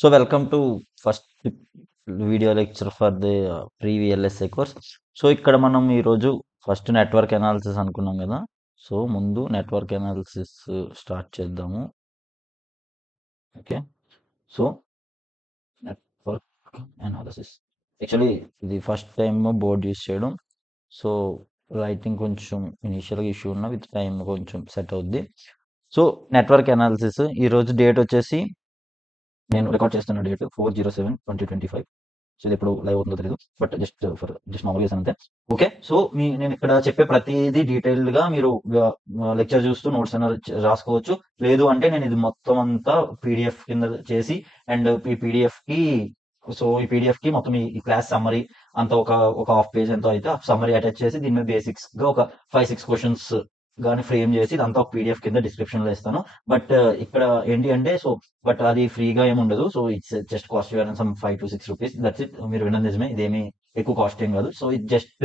So welcome to first video lecture for the pre VLSI course. So ఇక్కడ మనం ఈరోజు first network analysis అనుకున్నాం కదా. సో ముందు నెట్వర్క్ అనాలిసిస్ స్టార్ట్ చేద్దాము. Okay, so network analysis actually ఇది ఫస్ట్ టైం బోర్డ్ యూస్ చేయడం. So writing కొంచెం ఇనిషియల్గా ఇష్యూ ఉన్న విత్ టైం కొంచెం సెట్ అవుద్ది. సో నెట్వర్క్ అనాలిసిస్ ఈరోజు డేట్ వచ్చేసి నేను రికార్డ్ చేస్తున్న డేట్ 4/07/2025. సో ఇది ఎప్పుడు లైవ్ అవుతుందో తెలియదు, బట్ జస్ట్ మామూలుగా అంతే. ఓకే, సో నేను ఇక్కడ చెప్పే ప్రతిదీ డీటెయిల్డ్ గా మీరు లెక్చర్ చూస్తూ నోట్స్ అనేది రాసుకోవచ్చు. లేదు అంటే నేను ఇది మొత్తం అంతా పీడిఎఫ్ కింద చేసి అండ్ ఈ పీడిఎఫ్ కి ఈ పీడిఎఫ్ కి మొత్తం ఈ క్లాస్ సమ్మరీ అంతా ఒక హాఫ్ పేజ్ ఎంతో అయితే సమ్మరీ అటాచ్ చేసి దీని మీద బేసిక్స్ గా ఒక 5-6 క్వశ్చన్స్ గాని ఫ్రేమ్ చేసి ఇదంతా ఒక పీడిఎఫ్ కింద డిస్క్రిప్షన్ లో ఇస్తాను. బట్ ఇక్కడ ఏంటి అంటే బట్ అది ఫ్రీగా ఏమి ఉండదు. So it's just cost some 5 to 6 rupees. That's it. మీరు విన్నది నిజమే, ఇదేమి ఎక్కువ కాస్ట్ ఏం కాదు. సో ఇది జస్ట్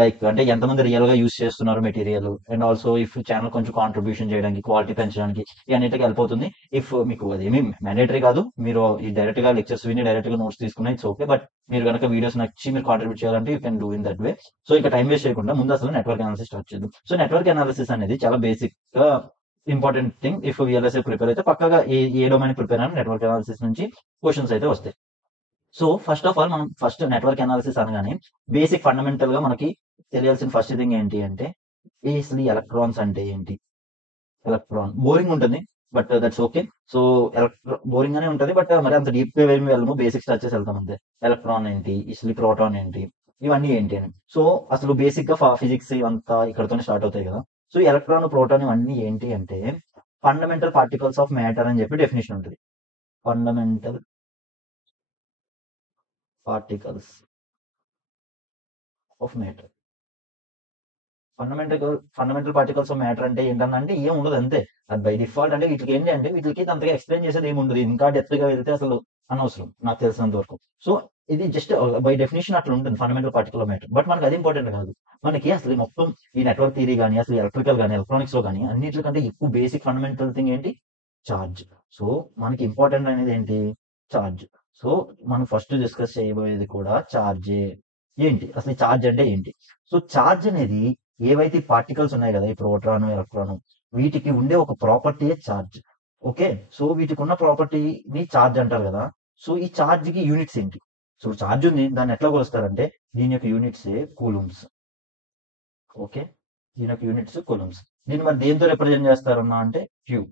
లైక్ అంటే ఎంతమంది రియల్ గా యూస్ చేస్తున్నారు material, and also if channel కొంచెం కాంట్రిబ్యూషన్ చేయడానికి, క్వాలిటీ పెంచడానికి ఈ అన్నిటికీ హెల్ప్ అవుతుంది. ఇఫ్ మీకు అదేమి మ్యాండేటరీ కాదు, మీరు ఈ డైరెక్ట్ గా లెక్చర్స్ విని డైరెక్ట్ గా నోట్స్ తీసుకున్నా ఇట్స్ ఓకే. బట్ మీరు కనుక వీడియోస్ నచ్చి మీరు కాంట్రిబ్యూట్ చేయాలంటే you can do in that way. So ఇక టైం వేస్ట్ చేయకుండా ముందు అసలు నెట్వర్క్ అనాలిసిస్ స్టార్ట్ చేద్దాం. సో నెట్వర్క్ అనాలిసిస్ అనేది చాలా బేసిక్ గా important thing. If VLSI prepare అయితే పక్కగా ఏ డొమైన్ ప్రిపేర్ అయినా నెట్వర్క్ అనాలిసిస్ నుంచి క్వశ్చన్స్ అయితే వస్తాయి. సో ఫస్ట్ ఆఫ్ ఆల్ మనం ఫస్ట్ నెట్వర్క్ అనాలిసిస్ అనగానే బేసిక్ ఫండమెంటల్ గా మనకి తెలియాల్సిన ఫస్ట్ థింగ్ ఏంటి అంటే అసలు ఎలక్ట్రాన్స్ అంటే ఏంటి. ఎలక్ట్రాన్ బోరింగ్ ఉంటుంది, but that's okay. So boring గానే ఉంటుంది, బట్ మరి అంత డీప్ గా ఏమి వెళ్ళము, బేసిక్స్ టచ్ చేసి వెళ్తాం అంతే. ఎలక్ట్రాన్ ఏంటి, అసలు ప్రోటాన్ ఏంటి, ఇవన్నీ ఏంటి అని. సో అసలు బేసిక్ గా ఫిజిక్స్ ఇవంతా ఇక్కడతోనే స్టార్ట్ అవుతాయి కదా. సో ఎలక్ట్రాన్, ప్రోటాన్ ఇవన్నీ ఏంటి అంటే ఫండమెంటల్ పార్టికల్స్ ఆఫ్ మ్యాటర్ అని చెప్పి డెఫినేషన్ ఉంటుంది. Fundamental particles of matter. Fundamental particles of matter అంటే ఏంటంటే ఏం ఉండదు అంతే. అది బై డిఫాల్ట్ అంటే వీటికి ఏంటి అంటే వీటికి అంతగా ఎక్స్ప్లెయిన్ చేసేది ఏమి ఉండదు. ఇంకా డెప్త్ గా వెళ్తే అసలు అనవసరం నాకు తెలిసినంత వరకు. సో ఇది జస్ట్ బై డెఫినేషన్ అట్లా ఉంటుంది fundamental particle of matter. But మనకి అది ఇంపార్టెంట్ కాదు. మనకి అసలు మొత్తం ఈ నెట్వర్క్ థియరీ కానీ, అసలు ఎలక్ట్రికల్ కానీ, ఎలక్ట్రానిక్స్ లో కానీ అన్నిటికంటే ఎక్కువ బేసిక్ ఫండమెంటల్ థింగ్ ఏంటి, చార్జ్. సో మనకి ఇంపార్టెంట్ అనేది ఏంటి, చార్జ్. సో మనం ఫస్ట్ డిస్కస్ చేయబోయేది కూడా చార్జే. ఏంటి అసలు చార్జ్ అంటే ఏంటి. సో చార్జ్ అనేది ఏవైతే పార్టికల్స్ ఉన్నాయి కదా, ఈ ప్రోటాను, ఎలక్ట్రాను, వీటికి ఉండే ఒక ప్రాపర్టీయే చార్జ్. ఓకే, సో వీటికి ఉన్న ప్రాపర్టీని చార్జ్ అంటారు కదా. సో ఈ చార్జ్ కి యూనిట్స్ ఏంటి. సో చార్జ్ ఉంది, దాన్ని ఎట్లా కొలుస్తారంటే దీని యొక్క యూనిట్స్ కూలుమ్స్. ఓకే, దీని యొక్క యూనిట్స్ కూలుమ్స్. దీన్ని మరి దేంతో రిప్రజెంట్ చేస్తారన్నా అంటే క్యూ.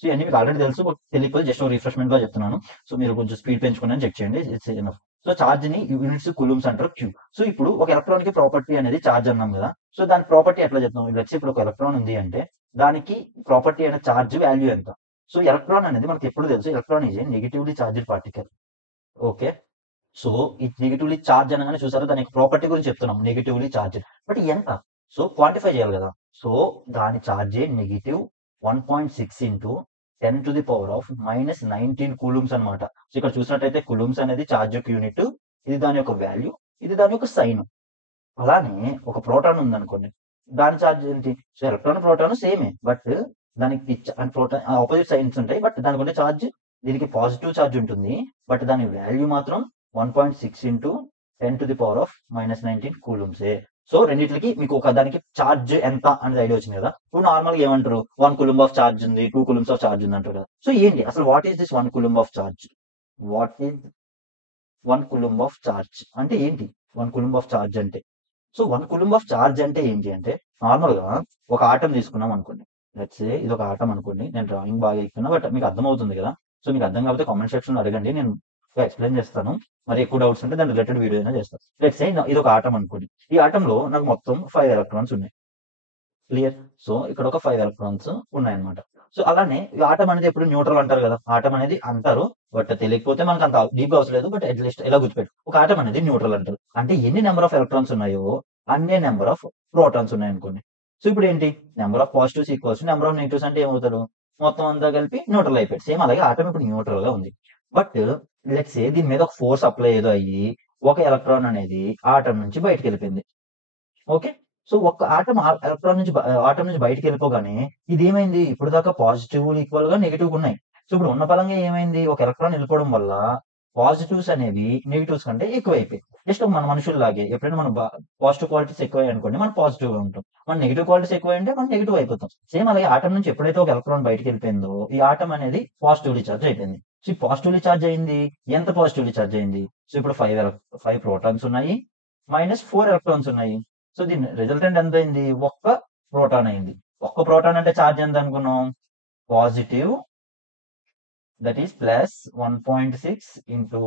సో ఇవన్నీ మీకు ఆల్రెడీ తెలుసు, తెలియకపోతే జస్ట్ రిఫ్రెష్మెంట్ గా చెప్తున్నాను. సో మీరు కొంచెం స్పీడ్ పెంచుకుని చెక్ చేయండి, ఇట్స్ ఎనఫ్. సో చార్జ్ ని యూనిట్స్ కూలుమ్స్ అంటారు, క్యూ. సో ఇప్పుడు ఒక ఎలక్ట్రాన్ కి ప్రాపర్టీ అనేది చార్జ్ అన్నాం కదా. సో దాని ప్రాపర్టీ ఎట్లా చెప్తాం. లెట్స్ ఇప్పుడు ఒక ఎలక్ట్రాన్ ఉంది అంటే దానికి ప్రాపర్టీ అయిన చార్జ్ వాల్యూ ఎంత. సో ఎలక్ట్రాన్ అనేది మనకి ఎప్పుడు తెలుసు, electron is a negatively charged particle. Okay, so ఈ నెగిటివ్లీ చార్జ్ అనగానే చూసారు, దాని ప్రాపర్టీ గురించి చెప్తున్నాం, నెగిటివ్లీ చార్జ్. బట్ ఎంత, సో క్వాంటిఫై చేయాలి కదా. సో దాని చార్జే -1.6 ఇంటూ 10⁻⁻19 కూలుమ్స్ అనమాట. సో ఇక్కడ చూసినట్టయితే కూలుమ్స్ అనేది చార్జ్ యొక్క యూనిట్, ఇది దాని యొక్క వాల్యూ, ఇది దాని యొక్క సైన్. అలానే ఒక ప్రోటాన్ ఉందనుకోండి, దాని చార్జ్ ఏంటి. సో ఎలక్ట్రాన్, ప్రోటాన్ సేమే, బట్ దానికి ప్రోటాన్ ఆపోజిట్ సైన్స్ ఉంటాయి. బట్ దానికి ఉండే చార్జ్, దీనికి పాజిటివ్ చార్జ్ ఉంటుంది, బట్ దాని వాల్యూ మాత్రం 1.6 ఇంటూ 10⁻⁻19 కూలుమ్సే. సో రెండిట్లకి మీకు ఒక దానికి చార్జ్ ఎంత అనేది ఐడియా వచ్చింది కదా. ఇప్పుడు నార్మల్ గా ఏమంటారు, 1 కూలుంబ్ ఆఫ్ చార్జ్ ఉంది, 2 కూలుమ్స్ ఆఫ్ చార్జ్ ఉంది అంటారు కదా. సో ఏంటి అసలు what is this 1 coulomb of charge. What is 1 coulomb of charge అంటే ఏంటి. 1 కూలుంబ్ ఆఫ్ చార్జ్ అంటే, సో 1 కూలుంబ్ ఆఫ్ చార్జ్ అంటే ఏంటి అంటే నార్మల్ గా ఒక ఆటం తీసుకున్నాం అనుకోండి. లెట్స్ సే ఇది ఒక ఆటం అనుకోండి. నేను డ్రాయింగ్ బాగా ఇస్తున్నా, బట్ మీకు అర్థం అవుతుంది కదా. సో మీకు అర్థం కాకపోతే కామెంట్ సెక్షన్ లో అడగండి, నేను ఎక్స్ప్లెయిన్ చేస్తాను. మరి ఎక్కువ డౌట్స్ ఉంటే దాని రిలేటెడ్ వీడియో అయినా చేస్తాను. లెట్స్ సే ఇది ఒక ఆటం అనుకోండి. ఈ ఆటంలో నాకు మొత్తం 5 ఎలక్ట్రాన్స్ ఉన్నాయి. క్లియర్. సో ఇక్కడ ఒక 5 ఎలక్ట్రాన్స్ ఉన్నాయన్నమాట. సో అలానే ఈ ఆటం అనేది ఎప్పుడు న్యూట్రల్ అంటారు కదా. ఆటం అనేది అంటారు, బట్ తెలియకపోతే మనకు అంత డీప్ అవసరం లేదు, బట్ అట్లీస్ట్ ఎలా గుర్తుపెట్టు, ఒక ఆటం అనేది న్యూట్రల్ అంటారు. అంటే ఎన్ని నెంబర్ ఆఫ్ ఎలక్ట్రాన్స్ ఉన్నాయో అన్ని నెంబర్ ఆఫ్ ప్రోటాన్స్ ఉన్నాయి అనుకోండి. సో ఇప్పుడు ఏంటి, number of positives equals number of negatives అంటే ఏమవుతారు, మొత్తం అంతా కలిపి న్యూట్రల్ అయిపోయింది. సేమ్ అలాగే ఆటం ఇప్పుడు న్యూట్రల్ గా ఉంది. బట్ లెట్స్ సే దీని మీద ఒక ఫోర్స్ అప్లై ఏదో అయ్యి ఒక ఎలక్ట్రాన్ అనేది ఆటం నుంచి బయటకు వెళ్ళిపోయింది. ఓకే, సో ఒక ఆటం ఎలక్ట్రాన్ నుంచి ఆటం నుంచి బయటకు వెళ్ళిపోగానే ఇది ఏమైంది, ఇప్పుడు దాకా పాజిటివ్ ఈక్వల్ గా నెగిటివ్ ఉన్నాయి, సో ఇప్పుడు ఉన్న పలంగా ఏమైంది, ఒక ఎలక్ట్రాన్ వెళ్ళిపోవడం వల్ల పాజిటివ్స్ అనేవి నెగిటివ్స్ కంటే ఎక్కువ అయిపోయి. జస్ట్ మన మనుషుల్లాగే ఎప్పుడైనా మనం పాజిటివ్ క్వాలిటీస్ ఎక్కువ అనుకోండి మనం పాజిటివ్ గా ఉంటాం, మన నెగిటివ్ క్వాలిటీస్ ఎక్కువ అంటే మనం నెగిటివ్ అయిపోతాం. సేమ్ అలాగే ఆటం నుంచి ఎప్పుడైతే ఒక ఎలక్ట్రాన్ బయటకు వెళ్ళిపోయిందో ఈ ఆటం అనేది పాజిటివ్లీ చార్జ్ అయిపోయింది. సో ఈ పాజిటివ్లీ చార్జ్ అయింది, ఎంత పాజిటివ్లీ చార్జ్ అయింది, సో ఇప్పుడు 5 ప్రోటాన్స్ ఉన్నాయి మైనస్ 4 ఎలక్ట్రాన్స్ ఉన్నాయి. సో దీని రిజల్టెంట్ ఎంత అయింది, ఒక్క ప్రోటాన్ అయింది. ఒక్క ప్రోటాన్ అంటే చార్జ్ ఎంత అనుకున్నాం, positive, that is plus 1.6 into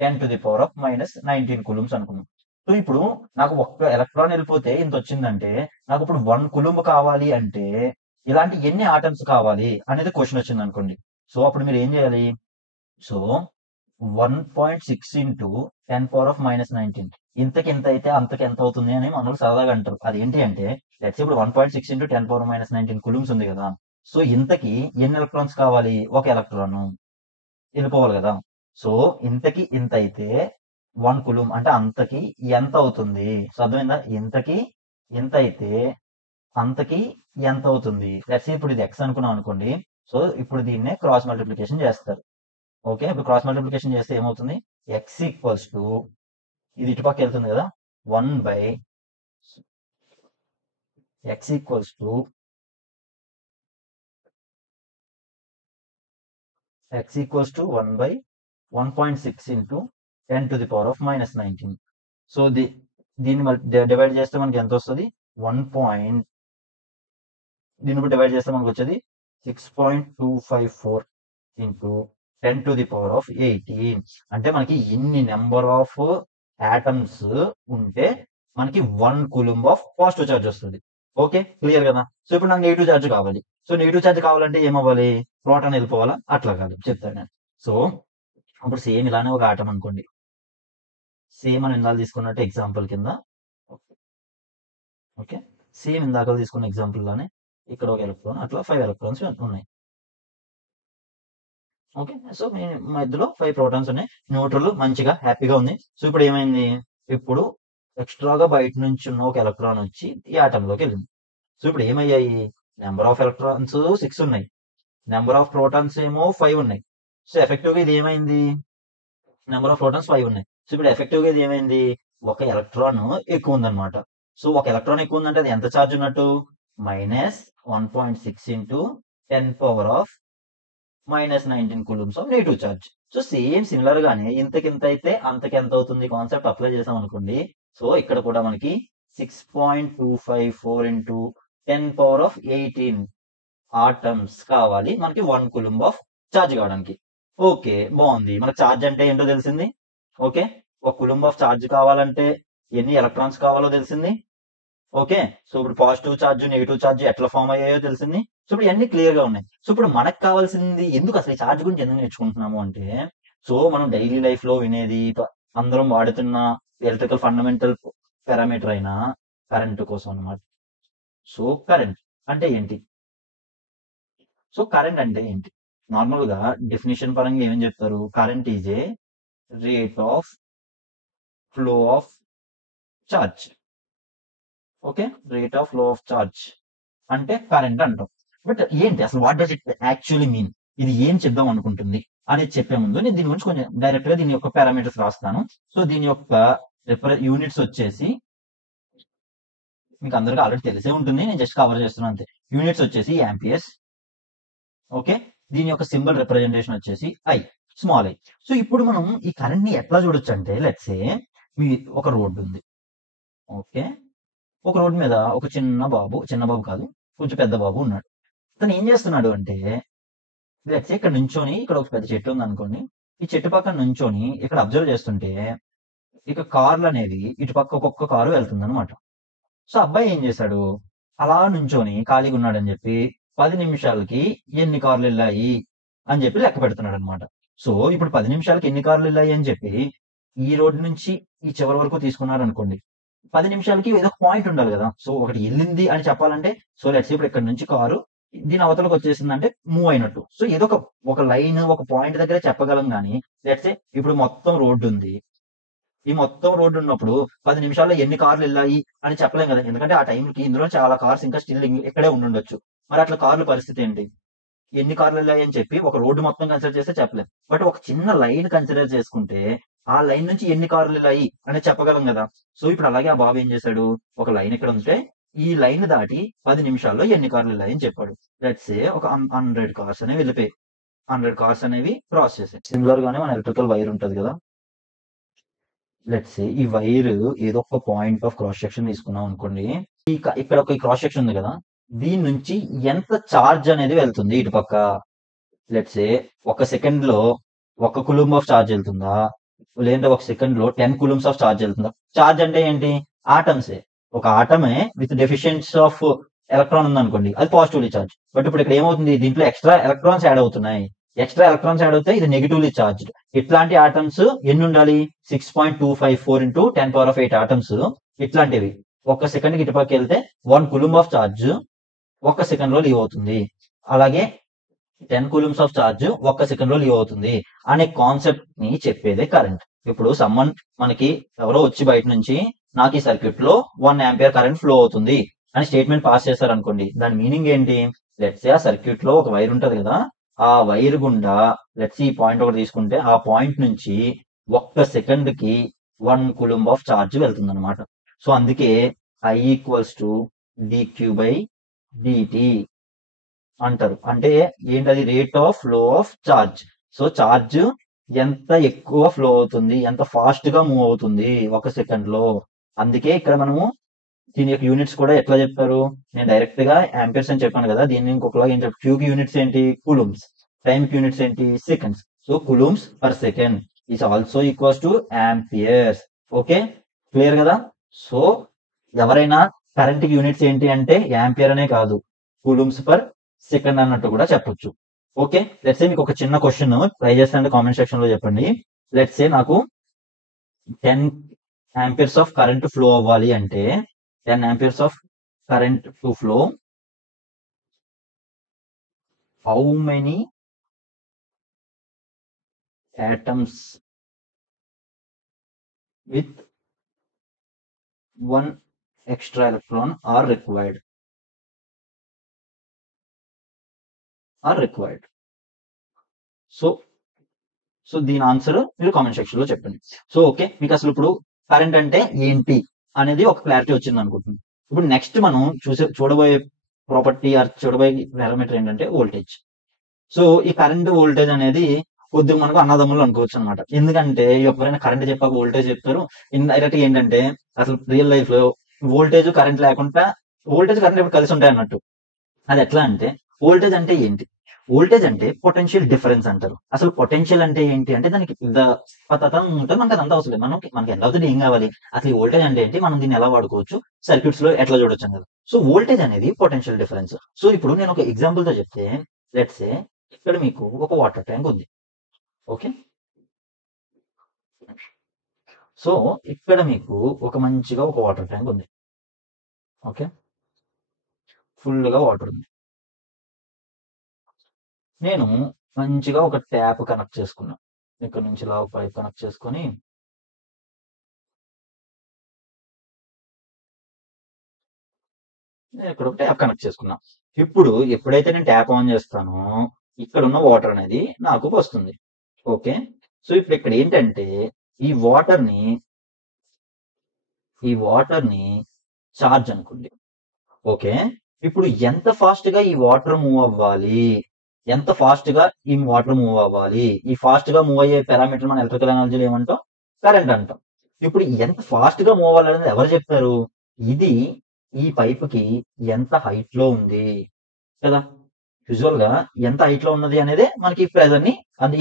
10⁻⁻19 coulombs అనుకున్నాం. సో ఇప్పుడు నాకు ఒక్క ఎలక్ట్రాన్ వెళ్ళిపోతే ఇంత వచ్చిందంటే నాకు ఇప్పుడు 1 కూలుంబ్ కావాలి అంటే ఇలాంటి ఎన్ని ఆటమ్స్ కావాలి అనేది క్వశ్చన్ వచ్చింది అనుకోండి. సో అప్పుడు మీరు ఏం చేయాలి, సో 1.6 ఇంటూ 10⁻⁻19 ఇంతకి ఎంత అయితే అంతకి ఎంత అవుతుంది అని మనకు సరదాగా అంటారు. అదేంటి అంటే లెట్స్ ఇప్పుడు 1.6 ఇంటూ 10⁻⁻19 కూలుంబ్స్ ఉంది కదా, సో ఇంతకి ఎన్ని ఎలక్ట్రాన్స్ కావాలి, ఒక ఎలక్ట్రాన్ వెళ్ళిపోవాలి కదా. సో ఇంతకి ఇంత అయితే 1 కూలుంబ్ అంటే అంతకి ఎంత అవుతుంది, సో అర్థమైందా, ఇంతకి ఎంత అయితే అంతకి ఎంత అవుతుంది. లెట్స్ ఇప్పుడు ఇది ఎక్స్ అనుకున్నాం అనుకోండి, సో ఇప్పుడు దీన్నే క్రాస్ మల్టిప్లికేషన్ చేస్తారు. ఓకే, ఇప్పుడు క్రాస్ మల్టిప్లికేషన్ చేస్తే ఏమవుతుంది, ఎక్స్ ఈక్వల్స్ టు ఇది ఇటుపక్క వెళ్తుంది కదా 1 by X equals to x equals to 1 by 1.6 into 10⁻⁻19. So దీన్ని డివైడ్ చేస్తే మనకి ఎంత వస్తుంది, దీన్ని డివైడ్ చేస్తే మనకు వచ్చేది 6.254 ఇంటూ 10⁻18. అంటే మనకి ఇన్ని నెంబర్ ఆఫ్ ఆటమ్స్ ఉంటే మనకి 1 కూలుంబ్ ఆఫ్ పాజిటివ్ చార్జ్ వస్తుంది. ఓకే, క్లియర్ కదా. సో ఇప్పుడు నాకు నెగిటివ్ చార్జ్ కావాలి, సో నెగిటివ్ చార్జ్ కావాలంటే ఏమవ్వాలి, ప్రోటాన్ వెళ్ళిపోవాలా, అట్లా కాదు చెప్తాను నేను. సో ఇప్పుడు సేమ్ ఇలానే ఒక ఆటం అనుకోండి, సేమ్ మనం ఇందాక తీసుకున్నట్టు ఎగ్జాంపుల్ కింద. ఓకే, సేమ్ ఇందాక తీసుకున్న ఎగ్జాంపుల్ లానే ఇక్కడ ఒక ఎలక్ట్రాన్, అట్లా 5 ఎలక్ట్రాన్స్ ఉన్నాయి. ఓకే, సో మధ్యలో 5 ప్రోటాన్స్ ఉన్నాయి, న్యూట్రల్ మంచిగా హ్యాపీగా ఉంది. సో ఇప్పుడు ఏమైంది, ఇప్పుడు ఎక్స్ట్రాగా బయట నుంచి ఉన్న ఒక ఎలక్ట్రాన్ వచ్చి ఈ ఆటంలోకి వెళ్ళింది. సో ఇప్పుడు ఏమయ్యాయి, నెంబర్ ఆఫ్ ఎలక్ట్రాన్స్ 6 ఉన్నాయి, నెంబర్ ఆఫ్ ప్రోటాన్స్ ఏమో 5 ఉన్నాయి. సో ఎఫెక్టివ్ గా ఇది ఏమైంది, నెంబర్ ఆఫ్ ప్రోటాన్స్ 5 ఉన్నాయి. సో ఇప్పుడు ఎఫెక్టివ్ గా ఇది ఏమైంది, ఒక ఎలక్ట్రాన్ ఎక్కువ ఉందన్నమాట. సో ఒక ఎలక్ట్రాన్ ఎక్కువ ఉందంటే అది ఎంత ఛార్జ్ ఉన్నట్టు, minus 1.6 into 10⁻⁻19 coulombs of negative charge. So same similar గానే ఇంతకింత అయితే అంతకి ఎంత అవుతుంది కాన్సెప్ట్ అప్లై చేసాం అనుకోండి. సో ఇక్కడ కూడా మనకి 6.254 ఇంటూ 10⁻18 ఆటమ్స్ కావాలి మనకి 1 కూలుంబ్ ఆఫ్ ఛార్జ్ కావడానికి. ఓకే, బాగుంది, మనకు ఛార్జ్ అంటే ఏంటో తెలిసింది. ఓకే, ఒక కూలుంబ్ ఆఫ్ ఛార్జ్ కావాలంటే ఎన్ని ఎలక్ట్రాన్స్ కావాలో తెలిసింది. ఓకే, సో ఇప్పుడు పాజిటివ్ ఛార్జ్ నెగిటివ్ ఛార్జ్ ఎట్లా ఫామ్ అయ్యాయో తెలిసింది. సో ఇప్పుడు ఇవన్నీ క్లియర్ గా ఉన్నాయి. సో ఇప్పుడు మనకు కావాల్సింది ఎందుకు అసలు ఈ ఛార్జ్ గురించి ఎందుకు నేర్చుకుంటున్నాము అంటే, సో మనం డైలీ లైఫ్ లో వినేది అందరం వాడుతున్న ఎలక్ట్రికల్ ఫండమెంటల్ పారామీటర్ అయిన కరెంట్ కోసం అన్నమాట. సో కరెంట్ అంటే ఏంటి, సో కరెంట్ అంటే ఏంటి, నార్మల్ గా డెఫినేషన్ పరంగా ఏమని చెప్తారు, current is a rate of flow of charge. Okay, rate of flow of charge అంటే కరెంట్ అంటాం. బట్ ఏంటి అసలు what does it actually mean, ఇది ఏం చెప్దాం అనుకుంటుంది అనేది చెప్పే ముందు నేను దీని గురించి కొంచెం డైరెక్ట్ గా దీని యొక్క పారామీటర్స్ రాస్తాను. సో దీని యొక్క యూనిట్స్ వచ్చేసి మీకు అందరికీ ఆల్రెడీ తెలిసే ఉంటుంది, నేను జస్ట్ కవర్ చేస్తున్నాను అంతే. యూనిట్స్ వచ్చేసి యాంపియర్స్. ఓకే, దీని యొక్క సింబల్ రిప్రజెంటేషన్ వచ్చేసి ఐ, స్మాల్ ఐ. సో ఇప్పుడు మనం ఈ కరెంట్ ని ఎట్లా చూడొచ్చు అంటే, లెట్స్ సే మీ ఒక రోడ్డు ఉంది. ఓకే, ఒక రోడ్డు మీద ఒక చిన్న బాబు కాదు కొంచెం పెద్ద బాబు ఉన్నాడు. తను ఏం చేస్తున్నాడు అంటే, లెట్స్ సే ఇక్కడ నుంచొని, ఇక్కడ ఒక పెద్ద చెట్టు ఉంది అనుకోండి, ఈ చెట్టు పక్కన నుంచొని ఇక్కడ అబ్జర్వ్ చేస్తుంటే ఇక కార్లు అనేవి ఇటుపక్క ఒక్కొక్క కారు వెళ్తుంది అనమాట. సో అబ్బాయి ఏం చేశాడు, అలా నుంచొని ఖాళీగా ఉన్నాడని చెప్పి 10 నిమిషాలకి ఎన్ని కార్లు వెళ్ళాయి అని చెప్పి లెక్క పెడుతున్నాడు అనమాట. సో ఇప్పుడు 10 నిమిషాలకి ఎన్ని కార్లు వెళ్ళాయి అని చెప్పి ఈ రోడ్డు నుంచి ఈ చివరి వరకు తీసుకున్నారు అనుకోండి, 10 నిమిషాలకి ఏదో ఒక పాయింట్ ఉండాలి కదా. సో ఒకటి వెళ్ళింది అని చెప్పాలంటే, సో లెట్స్ ఇప్పుడు ఇక్కడ నుంచి కారు దీని అవతలకు వచ్చేసిందంటే మూవ్ అయినట్టు. సో ఏదో ఒక లైన్ ఒక పాయింట్ దగ్గర చెప్పగలం కానీ, లెట్స్ ఇప్పుడు మొత్తం రోడ్డు ఉంది, ఈ మొత్తం రోడ్డు ఉన్నప్పుడు 10 నిమిషాల్లో ఎన్ని కార్లు వెళ్ళాయి అని చెప్పలేం కదా, ఎందుకంటే ఆ టైంకి ఇందులో చాలా కార్స్ ఇంకా స్టిల్ ఇక్కడే ఉండుండొచ్చు. మరి అట్లా కార్ల పరిస్థితి ఏంటి, ఎన్ని కార్లు వెళ్ళాయి అని చెప్పి ఒక రోడ్డు మొత్తం కన్సిడర్ చేస్తే చెప్పలేం. బట్ ఒక చిన్న లైన్ కన్సిడర్ చేసుకుంటే ఆ లైన్ నుంచి ఎన్ని కార్లు వెళ్ళాయి అనేది చెప్పగలం కదా. సో ఇప్పుడు అలాగే ఆ బాబు ఏం చేశాడు, ఒక లైన్ ఇక్కడ ఉంటే ఈ లైన్ దాటి 10 నిమిషాల్లో ఎన్ని కార్లు వెళ్ళాయి అని చెప్పాడు. లెట్స్ సే ఒక 100 కార్స్ అనేవి వెళ్ళిపోయాయి. 100 కార్స్ అనేవి క్రాస్ చేసాయి. సిమిలర్ గానే మన ఎలక్ట్రికల్ వైర్ ఉంటది కదా. లెట్స్ సే ఈ వైర్ ఏదో ఒక పాయింట్ ఆఫ్ క్రాస్ సెక్షన్ తీసుకున్నాం అనుకోండి. ఇక్కడ ఒక క్రాస్ సెక్షన్ ఉంది కదా, దీని నుంచి ఎంత చార్జ్ అనేది వెళ్తుంది ఇటు పక్క. లెట్స్ సే ఒక సెకండ్ లో 1 కూలుంబ్ ఆఫ్ చార్జ్ వెళ్తుందా, లేదంటే ఒక సెకండ్ లో 10 కూలుంబ్స్ ఆఫ్ చార్జ్ వెళ్తుందా. చార్జ్ అంటే ఏంటి, ఆటమ్సే. ఒక ఆటమే విత్ డెఫిషియన్సీ ఆఫ్ ఎలక్ట్రాన్ ఉంది అనుకోండి, అది పాజిటివ్లీ చార్జ్. బట్ ఇప్పుడు ఇక్కడ ఏమవుతుంది, దీంట్లో ఎక్స్ట్రా ఎలక్ట్రాన్స్ యాడ్ అవుతున్నాయి. ఎక్స్ట్రా ఎలక్ట్రాన్స్ యాడ్ అవుతాయి, ఇది నెగిటివ్లీ చార్జ్డ్. ఇట్లాంటి ఆటమ్స్ ఎన్ని ఉండాలి, 6.254 ఇంటూ 10⁸ ఆటమ్స్. ఇట్లాంటివి ఒక సెకండ్ కి ఇటుపక్క వెళ్తే 1 కూలుంబ్ ఆఫ్ చార్జ్ 1 సెకండ్ లో లీవ్ అవుతుంది. అలాగే 10 కూలుంబ్స్ ఆఫ్ చార్జ్ 1 సెకండ్ లో లీవ్ అవుతుంది అనే కాన్సెప్ట్ ని చెప్పేదే కరెంట్. ఇప్పుడు సమ్మన్ మనకి ఎవరో వచ్చి బయట నుంచి నాకు ఈ సర్క్యూట్ లో 1 ఆంపియర్ కరెంట్ ఫ్లో అవుతుంది అని స్టేట్మెంట్ పాస్ చేశారు అనుకోండి, దాని మీనింగ్ ఏంటి, లెట్స్ ఆ సర్క్యూట్ లో ఒక వైర్ ఉంటది కదా, ఆ వైర్ గుండా లెట్స్ ఈ పాయింట్ ఒకటి తీసుకుంటే ఆ పాయింట్ నుంచి 1 సెకండ్ కి 1 కూలుంబ్ ఆఫ్ చార్జ్ వెళ్తుంది అనమాట. సో అందుకే I ఈక్వల్స్ టు dq/dt అంటారు. అంటే ఏంటది, rate of flow of charge. So charge ఎంత ఎక్కువ ఫ్లో అవుతుంది, ఎంత ఫాస్ట్ గా మూవ్ అవుతుంది 1 సెకండ్ లో. అందుకే ఇక్కడ మనము దీని యొక్క యూనిట్స్ కూడా ఎట్లా చెప్తారు, నేను డైరెక్ట్ గా ఆంపియర్స్ అని చెప్పాను కదా, దీన్ని ఇంకొకలాగా ఏం చెప్తారు, క్యూ కి యూనిట్స్ ఏంటి, కూలుమ్స్. టైం కి యూనిట్స్ ఏంటి, seconds. So coulombs per second is also equals to amperes. Okay, clear కదా. సో ఎవరైనా కరెంట్ కి యూనిట్స్ ఏంటి అంటే ఆంపియర్ అనే కాదు, కూలుమ్స్ పర్ సెకండ్ అన్నట్టు కూడా చెప్పొచ్చు. ఓకే, లెట్స్ సే మీకు ఒక చిన్న క్వశ్చన్ ట్రై చేస్తానంటే కామెంట్ సెక్షన్ లో చెప్పండి. లెట్స్ సే నాకు 10 ఆంపియర్స్ ఆఫ్ కరెంట్ ఫ్లో అవ్వాలి అంటే 10 amperes of current to flow, how many atoms with 1 extra electron are required. So దీని ఆన్సర్ మీరు కామెంట్ సెక్షన్ లో చెప్పండి. సో ఓకే, మీకు అసలు ఇప్పుడు కరెంట్ అంటే ఏంటి అనేది ఒక క్లారిటీ వచ్చింది అనుకుంటుంది. ఇప్పుడు నెక్స్ట్ మనం చూడబోయే ప్రాపర్టీ ఆర్ చూడబోయే పారామీటర్ ఏంటంటే వోల్టేజ్. సో ఈ కరెంట్ వోల్టేజ్ అనేది కొద్దిగా మనకు అన్నదమ్ములు అనుకోవచ్చు అనమాట. ఎందుకంటే ఎవరైనా కరెంట్ చెప్పాక వోల్టేజ్ చెప్తారు, ఇండైరెక్ట్ గా ఏంటంటే అసలు రియల్ లైఫ్ లో వోల్టేజ్ కరెంట్ లేకుండా వోల్టేజ్ కరెంట్ ఎప్పుడు కలిసి ఉంటాయి అన్నట్టు. అది ఎట్లా అంటే, వోల్టేజ్ అంటే ఏంటి, వోల్టేజ్ అంటే పొటెన్షియల్ డిఫరెన్స్ అంటారు. అసలు పొటెన్షియల్ అంటే ఏంటి అంటే దానికి పెద్ద పద్ధతం ఉంటుంది, మనకి అదంతా అవసరం లేదు. మనకి ఎంత అవుతుంది, ఏం కావాలి, అసలు ఈ వోల్టేజ్ అంటే ఏంటి, మనం దీన్ని ఎలా వాడుకోవచ్చు, సర్క్యూట్స్ లో ఎట్లా చూడొచ్చు కదా. సో వోల్టేజ్ అనేది పొటెన్షియల్ డిఫరెన్స్. సో ఇప్పుడు నేను ఒక ఎగ్జాంపుల్ తో చెప్తే, లెట్స్ సే ఇక్కడ మీకు ఒక వాటర్ ట్యాంక్ ఉంది. ఓకే, సో ఇక్కడ మీకు ఒక మంచిగా ఒక వాటర్ ట్యాంక్ ఉంది. ఓకే, ఫుల్ గా వాటర్ ఉంది. నేను మంచిగా ఒక ట్యాప్ కనెక్ట్ చేసుకున్నా, ఇక్కడ నుంచి ఇలా పైప్ కనెక్ట్ చేసుకొని ఇక్కడ ఒక ట్యాప్ కనెక్ట్ చేసుకున్నా. ఇప్పుడు ఎప్పుడైతే నేను ట్యాప్ ఆన్ చేస్తానో ఇక్కడ ఉన్న వాటర్ అనేది నాకు వస్తుంది. ఓకే, సో ఇప్పుడు ఇక్కడ ఏంటంటే ఈ వాటర్ ని చార్జ్ అనుకోండి. ఓకే, ఇప్పుడు ఎంత ఫాస్ట్ గా ఈ వాటర్ మూవ్ అవ్వాలి, ఎంత ఫాస్ట్ గా ఈ వాటర్ మూవ్ అవ్వాలి, ఈ ఫాస్ట్ గా మూవ్ అయ్యే పారామీటర్ మన ఎలక్ట్రికల్ ఎనర్జీలో ఏమంటాం, కరెంట్ అంటాం. ఇప్పుడు ఎంత ఫాస్ట్ గా మూవ్ అవ్వాలనేది ఎవరు చెప్తారు, ఇది ఈ పైప్ కి ఎంత హైట్ లో ఉంది కదా. యూజువల్ గా ఎంత హైట్ లో ఉన్నది అనేది మనకి ప్రెజర్ ని,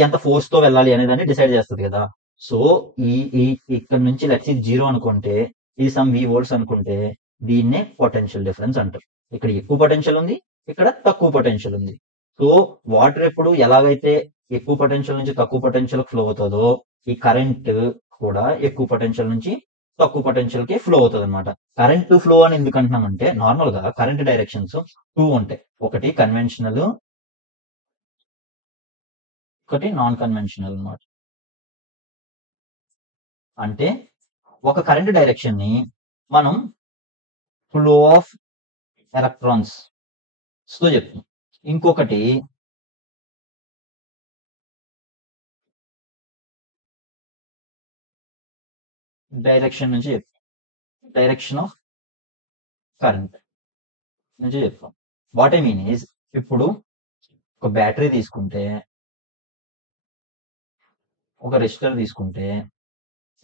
ఎంత ఫోర్స్ తో వెళ్ళాలి అనేది డిసైడ్ చేస్తుంది కదా. సో ఈ ఇక్కడ నుంచి లెట్స్ ఇది 0 అనుకుంటే, ఇది సమ్ V వోల్ట్స్ అనుకుంటే, దీన్నే పొటెన్షియల్ డిఫరెన్స్ అంటారు. ఇక్కడ ఎక్కువ పొటెన్షియల్ ఉంది, ఇక్కడ తక్కువ పొటెన్షియల్ ఉంది. సో వాటర్ ఎప్పుడు ఎలాగైతే ఎక్కువ పొటెన్షియల్ నుంచి తక్కువ పొటెన్షియల్ ఫ్లో అవుతుందో, ఈ కరెంట్ కూడా ఎక్కువ పొటెన్షియల్ నుంచి తక్కువ పొటెన్షియల్ కి ఫ్లో అవుతుంది అనమాట. కరెంట్ ఫ్లో అని ఎందుకు అంటున్నామంటే, నార్మల్ గా కరెంట్ డైరెక్షన్స్ 2 ఉంటాయి, ఒకటి కన్వెన్షనల్, ఒకటి నాన్ కన్వెన్షనల్ అనమాట. అంటే ఒక కరెంట్ డైరెక్షన్ ని మనం ఫ్లో ఆఫ్ ఎలక్ట్రాన్స్ తో చెప్తాం, ఇంకొకటి డైరెక్షన్ నుంచి చెప్తాం. డైరెక్షన్ ఆఫ్ కరెంట్ నుంచి చెప్తాం. వాట్ ఐ మీన్ ఈజ్, ఇప్పుడు ఒక బ్యాటరీ తీసుకుంటే, ఒక రెసిస్టర్ తీసుకుంటే,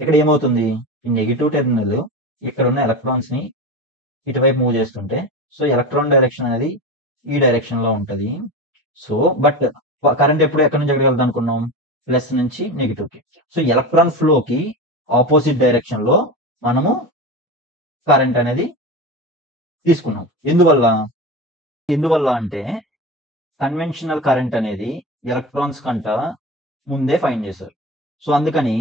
ఇక్కడ ఏమవుతుంది, ఈ నెగిటివ్ టెర్మినల్ ఇక్కడ ఉన్న ఎలక్ట్రాన్స్ ని ఇటువైపు మూవ్ చేస్తుంటే, సో ఎలక్ట్రాన్ డైరెక్షన్ అనేది ఈ డైరెక్షన్ లో ఉంటది. సో బట్ కరెంట్ ఎప్పుడు ఎక్కడి నుంచి ఎక్కడికి వెళ్తాం అనుకున్నాం, ప్లస్ నుంచి నెగిటివ్ కి. సో ఎలక్ట్రాన్ ఫ్లో కి ఆపోజిట్ డైరెక్షన్ లో మనము కరెంట్ అనేది తీసుకున్నాం. ఎందువల్ల అంటే కన్వెన్షనల్ కరెంట్ అనేది ఎలక్ట్రాన్స్ కంట ముందే ఫైండ్ చేశారు. సో అందుకని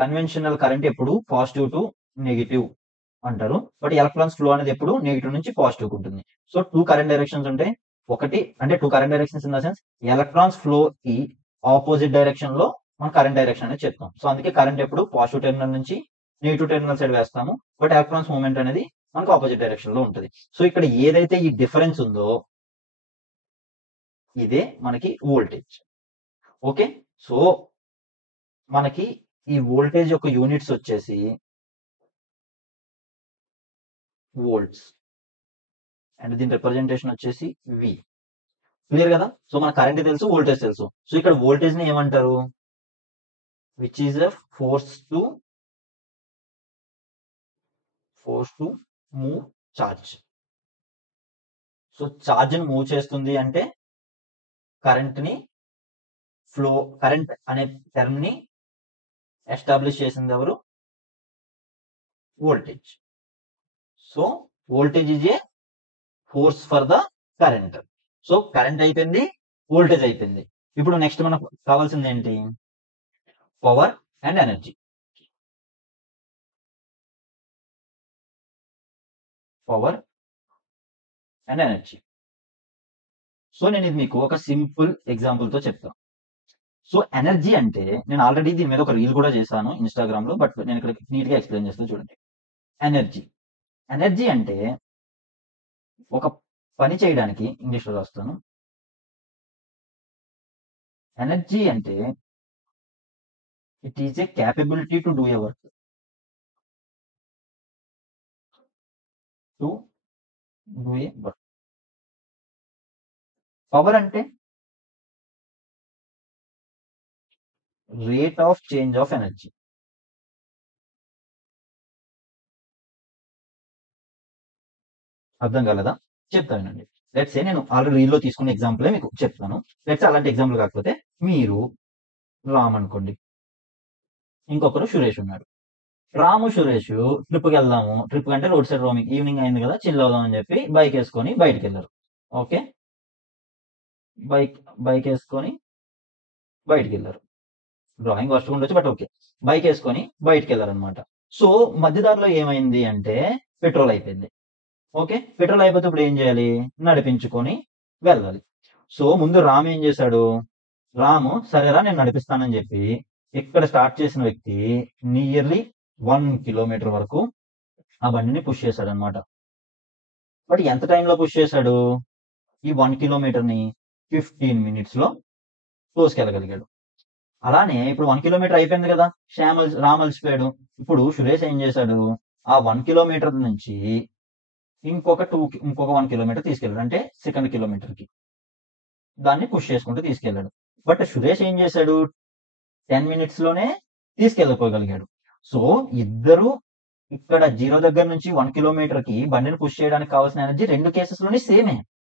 కన్వెన్షనల్ కరెంట్ ఎప్పుడు పాజిటివ్ టు నెగిటివ్ అంటారు, బట్ ఎలక్ట్రాన్స్ ఫ్లో అనేది ఎప్పుడు నెగిటివ్ నుంచి పాజిటివ్ ఉంటుంది. సో టూ కరెంట్ డైరెక్షన్స్ ఉంటాయి. ఒకటి అంటే two current directions in the sense electrons flow కి ఆపోజిట్ డైరెక్షన్ లో మనం కరెంట్ డైరెక్షన్ అనేది చెప్తాం. సో అందుకే కరెంట్ ఎప్పుడు పాజిటివ్ టెర్మినల్ నుంచి నెగిటివ్ టెర్మినల్ సైడ్ వేస్తాము, బట్ ఎలక్ట్రాన్స్ మూవ్మెంట్ అనేది మనకు ఆపోజిట్ డైరెక్షన్ లో ఉంటుంది. సో ఇక్కడ ఏదైతే ఈ డిఫరెన్స్ ఉందో ఇదే మనకి వోల్టేజ్. ఓకే, సో మనకి ఈ వోల్టేజ్ యొక్క యూనిట్స్ వచ్చేసి వోల్ట్స్ అండ్ దీని రిప్రజెంటేషన్ వచ్చేసి వి. క్లియర్ కదా? సో మన కరెంట్ తెలుసు, వోల్టేజ్ తెలుసు. సో ఇక్కడ వోల్టేజ్ ని ఏమంటారు, which is a force to move charge. So charge ని మూవ్ చేస్తుంది అంటే కరెంట్ అనే టర్మ్ ని ఎస్టాబ్లిష్ చేసింది ఎవరు, voltage. So voltage is a force for the current. So current అయిపోయింది, వోల్టేజ్ అయిపోయింది. ఇప్పుడు నెక్స్ట్ మనకు కావాల్సింది ఏంటి, power and energy. Power and energy. So నేను ఇది మీకు ఒక సింపుల్ ఎగ్జాంపుల్ తో చెప్తాను. సో ఎనర్జీ అంటే నేను ఆల్రెడీ దీని మీద ఒక రీల్ కూడా చేశాను ఇన్స్టాగ్రామ్ లో, బట్ నేను ఇక్కడ నీట్ గా ఎక్స్ప్లెయిన్ చేస్తాను చూడండి. ఎనర్జీ అంటే ఒక పని చేయడానికి, ఇంగ్లీష్ లో రాస్తాను. ఎనర్జీ అంటే it is a capability to do a work. Power అంటే rate of change of energy. అర్థం కాలేదా? చెప్తానండి. లెట్స్ ఏ నేను ఆల్రెడీ రీల్లో తీసుకున్న ఎగ్జాంపులే మీకు చెప్తాను. లెట్స్ అలాంటి ఎగ్జాంపుల్ కాకపోతే మీరు రామ్ అనుకోండి, ఇంకొకరు సురేష్ ఉన్నాడు. రాము సురేష్ ట్రిప్కి వెళ్దాము, ట్రిప్ అంటే రోడ్ సైడ్ రోమింగ్, ఈవినింగ్ అయింది కదా చిల్ అవుదాం అని చెప్పి బైక్ వేసుకొని బయటికి వెళ్ళారు. ఓకే, బైక్ వేసుకొని బయటికి వెళ్ళారు. డ్రాయింగ్ వర్షం ఉండొచ్చు, బట్ ఓకే, బైక్ వేసుకొని బయటికి వెళ్ళారు అనమాట. సో మధ్యదారిలో ఏమైంది అంటే పెట్రోల్ అయిపోయింది. ఓకే, పెట్రోల్ అయిపోతే ఇప్పుడు ఏం చేయాలి, నడిపించుకొని వెళ్ళాలి. సో ముందు రామ్ ఏం చేశాడు, రాము సరేరా నేను నడిపిస్తానని చెప్పి ఇక్కడ స్టార్ట్ చేసిన వ్యక్తి నియర్లీ 1 కిలోమీటర్ వరకు ఆ బండిని పుష్ చేశాడు అనమాట. బట్ ఎంత టైంలో పుష్ చేశాడు, ఈ 1 కిలోమీటర్ ని 15 minutes లో తోసుకెళ్ళగలిగాడు. అలానే ఇప్పుడు 1 కిలోమీటర్ అయిపోయింది కదా, రామ్ అలసిపోయాడు. ఇప్పుడు సురేష్ ఏం చేశాడు, ఆ 1 కిలోమీటర్ నుంచి ఇంకొక 1 కిలోమీటర్ తీసుకెళ్ళాడు, అంటే సెకండ్ కిలోమీటర్ కి దాన్ని పుష్ చేసుకుంటూ తీసుకెళ్ళాడు. బట్ సురేష్ ఏం చేశాడు, 10 minutes లోనే తీసుకెళ్ళిపోగలిగాడు. సో ఇద్దరు ఇక్కడ 0 దగ్గర నుంచి 1 కిలోమీటర్ కి బండిని పుష్ చేయడానికి కావాల్సిన ఎనర్జీ రెండు కేసెస్ లోని సేమే.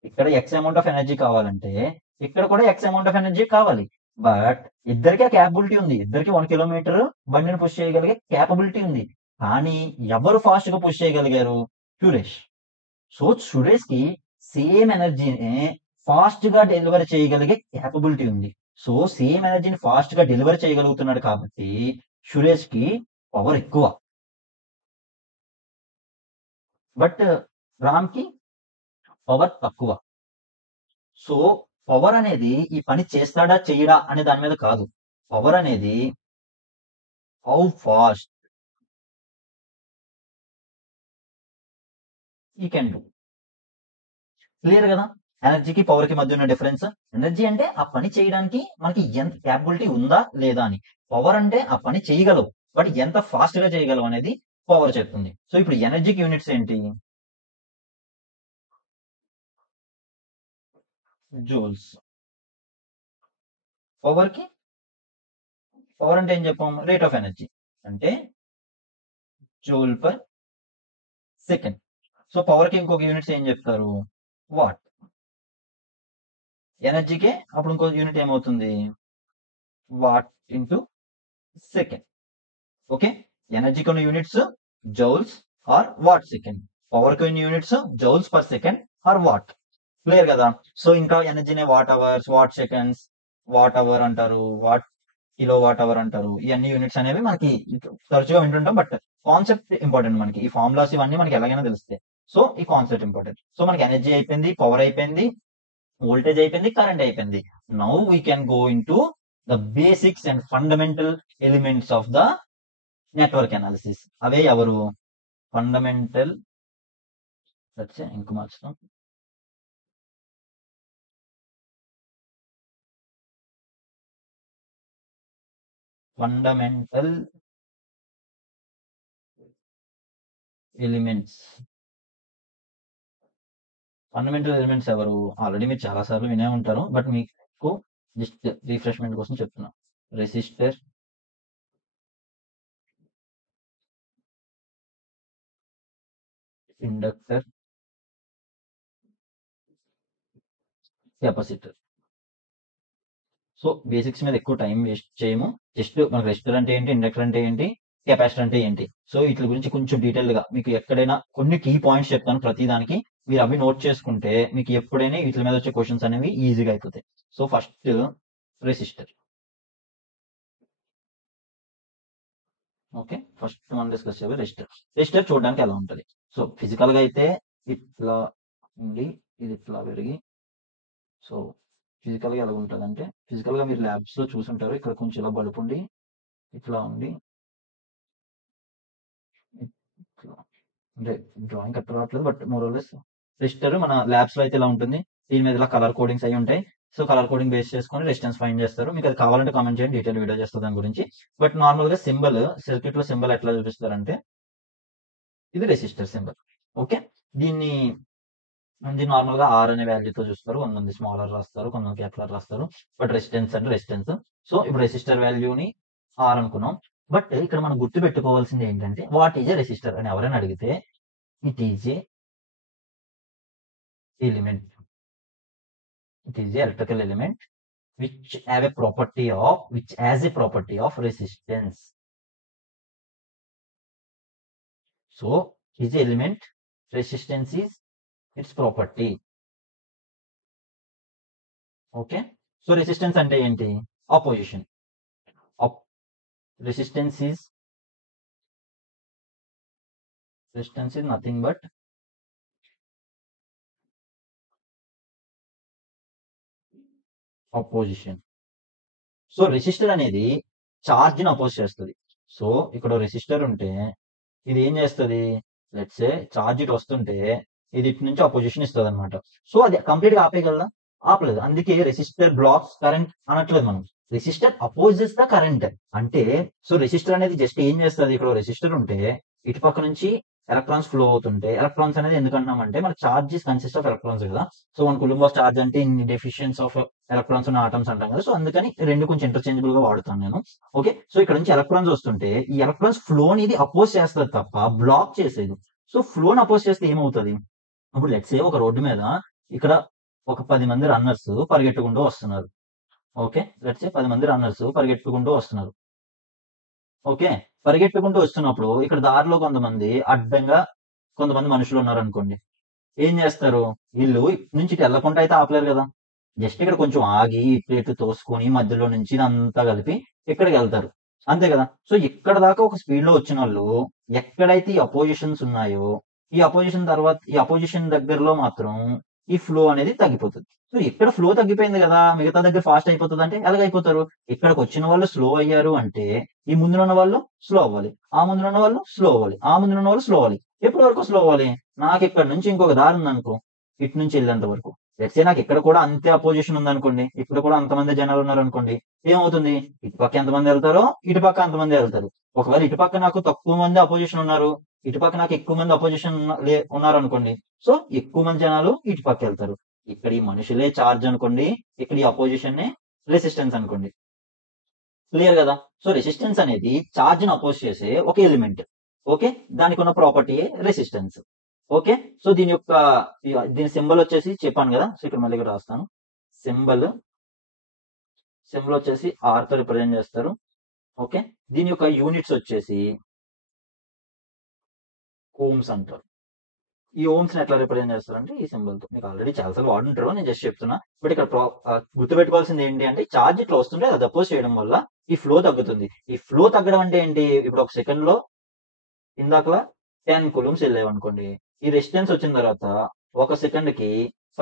ఇక్కడ ఎక్స్ అమౌంట్ ఆఫ్ ఎనర్జీ కావాలంటే ఇక్కడ కూడా ఎక్స్ అమౌంట్ ఆఫ్ ఎనర్జీ కావాలి. బట్ ఇద్దరికే క్యాపబిలిటీ ఉంది, ఇద్దరికి 1 కిలోమీటర్ బండిని పుష్ చేయగలిగే క్యాపబిలిటీ ఉంది. కానీ ఎవరు ఫాస్ట్ గా పుష్ చేయగలిగారు, సురేష్. సో సురేష్ కి సేమ్ ఎనర్జీని ఫాస్ట్ గా డెలివరీ చేయగలిగే క్యాపబిలిటీ ఉంది. సో సేమ్ ఎనర్జీని ఫాస్ట్ గా డెలివరీ చేయగలుగుతున్నాడు కాబట్టి సురేష్ కి పవర్ ఎక్కువ, బట్ రామ్ కి పవర్ తక్కువ. సో పవర్ అనేది ఈ పని చేస్తాడా చేయడా అనే దాని మీద కాదు, పవర్ అనేది హౌ ఫాస్ట్ ఈ కెన్ డూ. క్లియర్ కదా ఎనర్జీకి పవర్ కి మధ్య ఉన్న డిఫరెన్స్? ఎనర్జీ అంటే ఆ పని చేయడానికి మనకి ఎంత క్యాపబిలిటీ ఉందా లేదా అని, పవర్ అంటే ఆ పని చేయగలవు బట్ ఎంత ఫాస్ట్ గా చేయగలం అనేది పవర్ చెప్తుంది. సో ఇప్పుడు ఎనర్జీకి యూనిట్స్ ఏంటి? జూల్స్. పవర్ కి, పవర్ అంటే ఏం చెప్పాం? రేట్ ఆఫ్ ఎనర్జీ అంటే joule per second. So power కి ఇంకొక యూనిట్స్ ఏం చెప్తారు? వాట్. ఎనర్జీకే అప్పుడు ఇంకో యూనిట్ ఏమవుతుంది? Watt into second. Okay, energy కొన్ని units joules or watt second, power కొన్ని units joules per second or watt. Clear కదా? సో ఇంకా ఎనర్జీనే watt hours, watt seconds, watt hour అంటారు, వాట్ కిలో వాట్ అవర్ అంటారు. ఇవన్నీ యూనిట్స్ అనేవి మనకి తరచుగా వింటుంటాం, బట్ కాన్సెప్ట్ ఇంపార్టెంట్. మనకి ఈ ఫార్ములాస్ ఇవన్నీ మనకి ఎలాగైనా తెలుస్తాయి. సో ఈ కాన్సెప్ట్ ఇంపార్టెంట్. సో మనకి ఎనర్జీ అయిపోయింది, పవర్ అయిపోయింది, వోల్టేజ్ అయిపోయింది, కరెంట్ అయిపోయింది. Now we can go in to the basics and fundamental elements of the network analysis. అవే ఎవరు? ఫండమెంటల్, ఇంక మార్చుతాం, ఫండమెంటల్ ఎలిమెంట్స్. ఫండమెంటల్ ఎలిమెంట్స్ ఎవరు? ఆల్రెడీ మీరు చాలా సార్లు వినే ఉంటారు, బట్ మీకు జస్ట్ రిఫ్రెష్మెంట్ కోసం చెప్తున్నా. Resistor, inductor, capacitor. So basics మీద ఎక్కువ టైం వేస్ట్ చేయము. జస్ట్ మనకు రెసిస్టర్ అంటే ఏంటి, ఇండక్టర్ అంటే ఏంటి, కెపాసిటర్ అంటే ఏంటి, సో వీటి గురించి కొంచెం డీటెయిల్ గా మీకు ఎక్కడైనా కొన్ని కీ పాయింట్స్ చెప్తాను ప్రతి దానికి. మీరు అవి నోట్ చేసుకుంటే మీకు ఎప్పుడైనా వీటి మీద వచ్చే క్వశ్చన్స్ అనేవి ఈజీగా అయిపోతాయి. So first resistor. Okay, first మనం డిస్కస్ చేయాలి రెసిస్టర్. రెసిస్టర్ చూడడానికి ఎలా ఉంటుంది? సో ఫిజికల్ గా అయితే ఇట్లా ఉండి ఇది ఇట్లా పెరిగి, సో ఫిజికల్ గా ఎలా ఉంటుంది అంటే, ఫిజికల్ గా మీరు ల్యాబ్స్ లో చూసుంటారు, ఇక్కడ కొంచెం ఇలా బలుపు ఉండి ఇట్లా ఉండి ఇట్లా, అంటే డ్రాయింగ్ కరెక్ట్ రావట్లేదు, బట్ మోరల్లెస్ రెసిస్టర్ మన ల్యాబ్స్ లో అయితే ఇలా ఉంటుంది. దీని మీద ఇలా కలర్ కోడింగ్స్ అయి ఉంటాయి. సో కలర్ కోడింగ్ బేస్ చేసుకొని రెసిస్టెన్స్ ఫైండ్ చేస్తారు. మీకు అది కావాలంటే కామెంట్ చేయండి, డీటెయిల్ వీడియో చేస్తారు దాని గురించి. బట్ నార్మల్ గా సింబల్, సర్క్యూట్ లో సింబల్ ఎట్లా చూపిస్తారంటే ఇది రెసిస్టర్ సింబల్. ఓకే, దీన్ని నార్మల్ గా ఆర్ అనే వాల్యూతో చూస్తారు. కొంతమంది స్మాల్ ఆర్ రాస్తారు, కొంతమంది క్యాపిటల్ రాస్తారు. బట్ రెసిస్టెన్స్ అంటే రెసిస్టెన్స్. సో ఇప్పుడు రెసిస్టర్ వాల్యూని ఆర్ అనుకున్నాం. బట్ ఇక్కడ మనం గుర్తు పెట్టుకోవాల్సింది ఏంటంటే, వాట్ ఈజ్ ఏ రెసిస్టర్ అని ఎవరైనా అడిగితే, it is A element, it is A electrical element which have a property of, which has a property of resistance. So is the element, resistance is its property. Okay, so resistance ante enti? Opposition. Resistance is nothing but opposition. So resistor అనేది charge ని oppose చేస్తుంది. So ఇక్కడ resistor ఉంటే ఇది ఏం చేస్తుంది? Let's say charge ఇటు వస్తుంటే ఇది ఇటు నుంచి అపోజిషన్ ఇస్తుంది అనమాట. సో అది కంప్లీట్ గా ఆపేయగలదా? ఆపలేదు. అందుకే రెసిస్టర్ బ్లాక్స్ కరెంట్ అనట్లేదు మనం, రెసిస్టర్ అపోజెస్ ద కరెంట్. అంటే సో రెసిస్టర్ అనేది జస్ట్ ఏం చేస్తుంది? ఇక్కడ రెసిస్టర్ ఉంటే ఇటు పక్క నుంచి ఎలక్ట్రాన్స్ ఫ్లో అవుతుంటే, ఎలక్ట్రాన్స్ అనేది ఎందుకంటున్నామంటే మన చార్జెస్ కన్సిస్ట్ ఆఫ్ ఎలక్ట్రాన్స్ కదా. సో మన కులంబ్ ఆఫ్ చార్జ్ అంటే ఇన్ని డెఫిషియన్స్ ఆఫ్ ఎలక్ట్రాన్స్ ఉన్న ఆటమ్స్ అంటాం కదా. సో అందుకని రెండు కొంచెం ఇంటర్చేంజబుల్ గా వాడుతాను నేను. ఓకే, సో ఇక్కడ నుంచి ఎలక్ట్రాన్స్ వస్తుంటే ఈ ఎలక్ట్రాన్స్ ఫ్లో అనేది అపోజ్ చేస్తుంది తప్ప బ్లాక్ చేసేది. సో ఫ్లోని అపోజ్ చేస్తే ఏమవుతుంది? ఇప్పుడు లెట్స్ సే ఒక రోడ్డు మీద ఇక్కడ ఒక 10 మంది రన్నర్స్ పరిగెట్టుకుంటూ వస్తున్నారు. ఓకే, లెట్స్ సే 10 మంది రన్నర్స్ పరిగెట్టుకుంటూ వస్తున్నారు. ఓకే, పరిగెట్టుకుంటూ వస్తున్నప్పుడు ఇక్కడ దారిలో కొంతమంది అడ్డంగా కొంతమంది మనుషులు ఉన్నారు అనుకోండి. ఏం చేస్తారు? వీళ్ళు ఇటు నుంచి ఇటు వెళ్ళకుండా అయితే ఆపలేరు కదా. జస్ట్ ఇక్కడ కొంచెం ఆగి ఇటు తోసుకొని మధ్యలో నుంచి ఇదంతా కలిపి ఇక్కడికి వెళ్తారు, అంతే కదా. సో ఇక్కడ దాకా ఒక స్పీడ్ లో వచ్చిన వాళ్ళు ఎక్కడైతే ఈ అపోజిషన్స్ ఉన్నాయో, ఈ అపోజిషన్ తర్వాత ఈ అపోజిషన్ దగ్గరలో మాత్రం ఈ ఫ్లో అనేది తగ్గిపోతుంది. సో ఇక్కడ ఫ్లో తగ్గిపోయింది కదా, మిగతా దగ్గర ఫాస్ట్ అయిపోతుంది అంటే ఎలాగైపోతారు? ఇక్కడికి వచ్చిన వాళ్ళు స్లో అయ్యారు అంటే ఈ ముందు ఉన్న వాళ్ళు స్లో అవ్వాలి, ఆ ముందు ఉన్న వాళ్ళు స్లో అవ్వాలి, ఆ ముందు ఉన్న వాళ్ళు స్లో అవ్వాలి. ఎప్పటి వరకు స్లో అవ్వాలి? నాకు ఇక్కడ నుంచి ఇంకొక దారి ఉందనుకో, ఇటు నుంచి వెళ్ళేంత వరకు. లెట్స్ సే నాకు ఇక్కడ కూడా అంతే అపోజిషన్ ఉందనుకోండి, ఇక్కడ కూడా అంతమంది జనాలు ఉన్నారు అనుకోండి. ఏమవుతుంది? ఇటు పక్క ఎంతమంది వెళ్తారో ఇటు పక్క అంతమంది వెళ్తారు. ఒకవేళ ఇటుపక్క నాకు తక్కువ మంది అపోజిషన్ ఉన్నారు, ఇటుపక్క నాకు ఎక్కువ మంది అపోజిషన్ ఉన్నారు అనుకోండి. సో ఎక్కువ మంది జనాలు ఇటుపక్క వెళ్తారు. ఇక్కడ ఈ మనుషులే చార్జ్ అనుకోండి, ఇక్కడ ఈ అపోజిషన్ రెసిస్టెన్స్ అనుకోండి. క్లియర్ కదా? సో రెసిస్టెన్స్ అనేది చార్జ్ ని అపోజ్ చేసే ఒక ఎలిమెంట్. ఓకే, దానికి ఉన్న ప్రాపర్టీ రెసిస్టెన్స్. ఓకే, సో దీని సింబల్ వచ్చేసి చెప్పాను కదా. సో ఇక్కడ మళ్ళీ ఇక్కడ రాస్తాను. సింబల్ వచ్చేసి ఆర్ తో రిప్రజెంట్ చేస్తారు. ఓకే, దీని యొక్క యూనిట్స్ వచ్చేసి ఓమ్స్ అంటారు. ఈ ఓమ్స్ ని ఎట్లా రిప్రజెంట్ చేస్తారంటే ఈ సింబల్ తో. మీకు ఆల్రెడీ చాలాసార్లు వాడుంటారు, నేను జస్ట్ చెప్తున్నా. బట్ ఇక్కడ గుర్తుపెట్టుకోవాల్సింది ఏంటి అంటే, ఛార్జ్ ఇట్లా వస్తుంటే అది అపోజ్ చేయడం వల్ల ఈ ఫ్లో తగ్గుతుంది. ఈ ఫ్లో తగ్గడం అంటే ఏంటి? ఇప్పుడు ఒక సెకండ్ లో ఇందాకలా 10 కూలుమ్స్ వెళ్ళావు అనుకోండి, ఈ రెసిస్టెన్స్ వచ్చిన తర్వాత ఒక సెకండ్ కి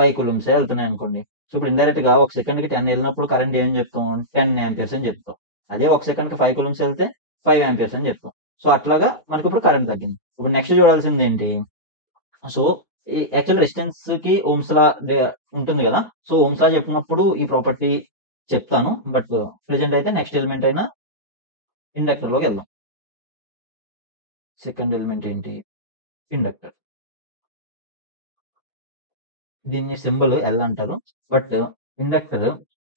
5 కూలుమ్స్ వెళ్తున్నాయి అనుకోండి. సో ఇప్పుడు ఇండైరెక్ట్ గా ఒక సెకండ్ కి 10 వెళ్ళినప్పుడు కరెంట్ ఏం చెప్తాం? 10 ఆంపియర్స్ అని చెప్తాం. అదే ఒక సెకండ్ కి 5 కూలుమ్స్ వెళ్తే 5 ఆంపియర్స్ అని చెప్తాం. సో అట్లాగా మనకి ఇప్పుడు కరెంట్ తగ్గింది. ఇప్పుడు నెక్స్ట్ చూడాల్సింది ఏంటి? సో ఈ యాక్చువల్ రెసిస్టెన్స్ కి ఓమ్స్ లా ఉంటుంది కదా. సో ఓమ్స్ లా చెప్పినప్పుడు ఈ ప్రాపర్టీ చెప్తాను. బట్ ప్రెసెంట్ అయితే నెక్స్ట్ ఎలిమెంట్ అయినా ఇండక్టర్ లోకి వెళ్దాం. సెకండ్ ఎలిమెంట్ ఏంటి? ఇండక్టర్. దీన్ని సింబల్ ఎల్ అంటారు. బట్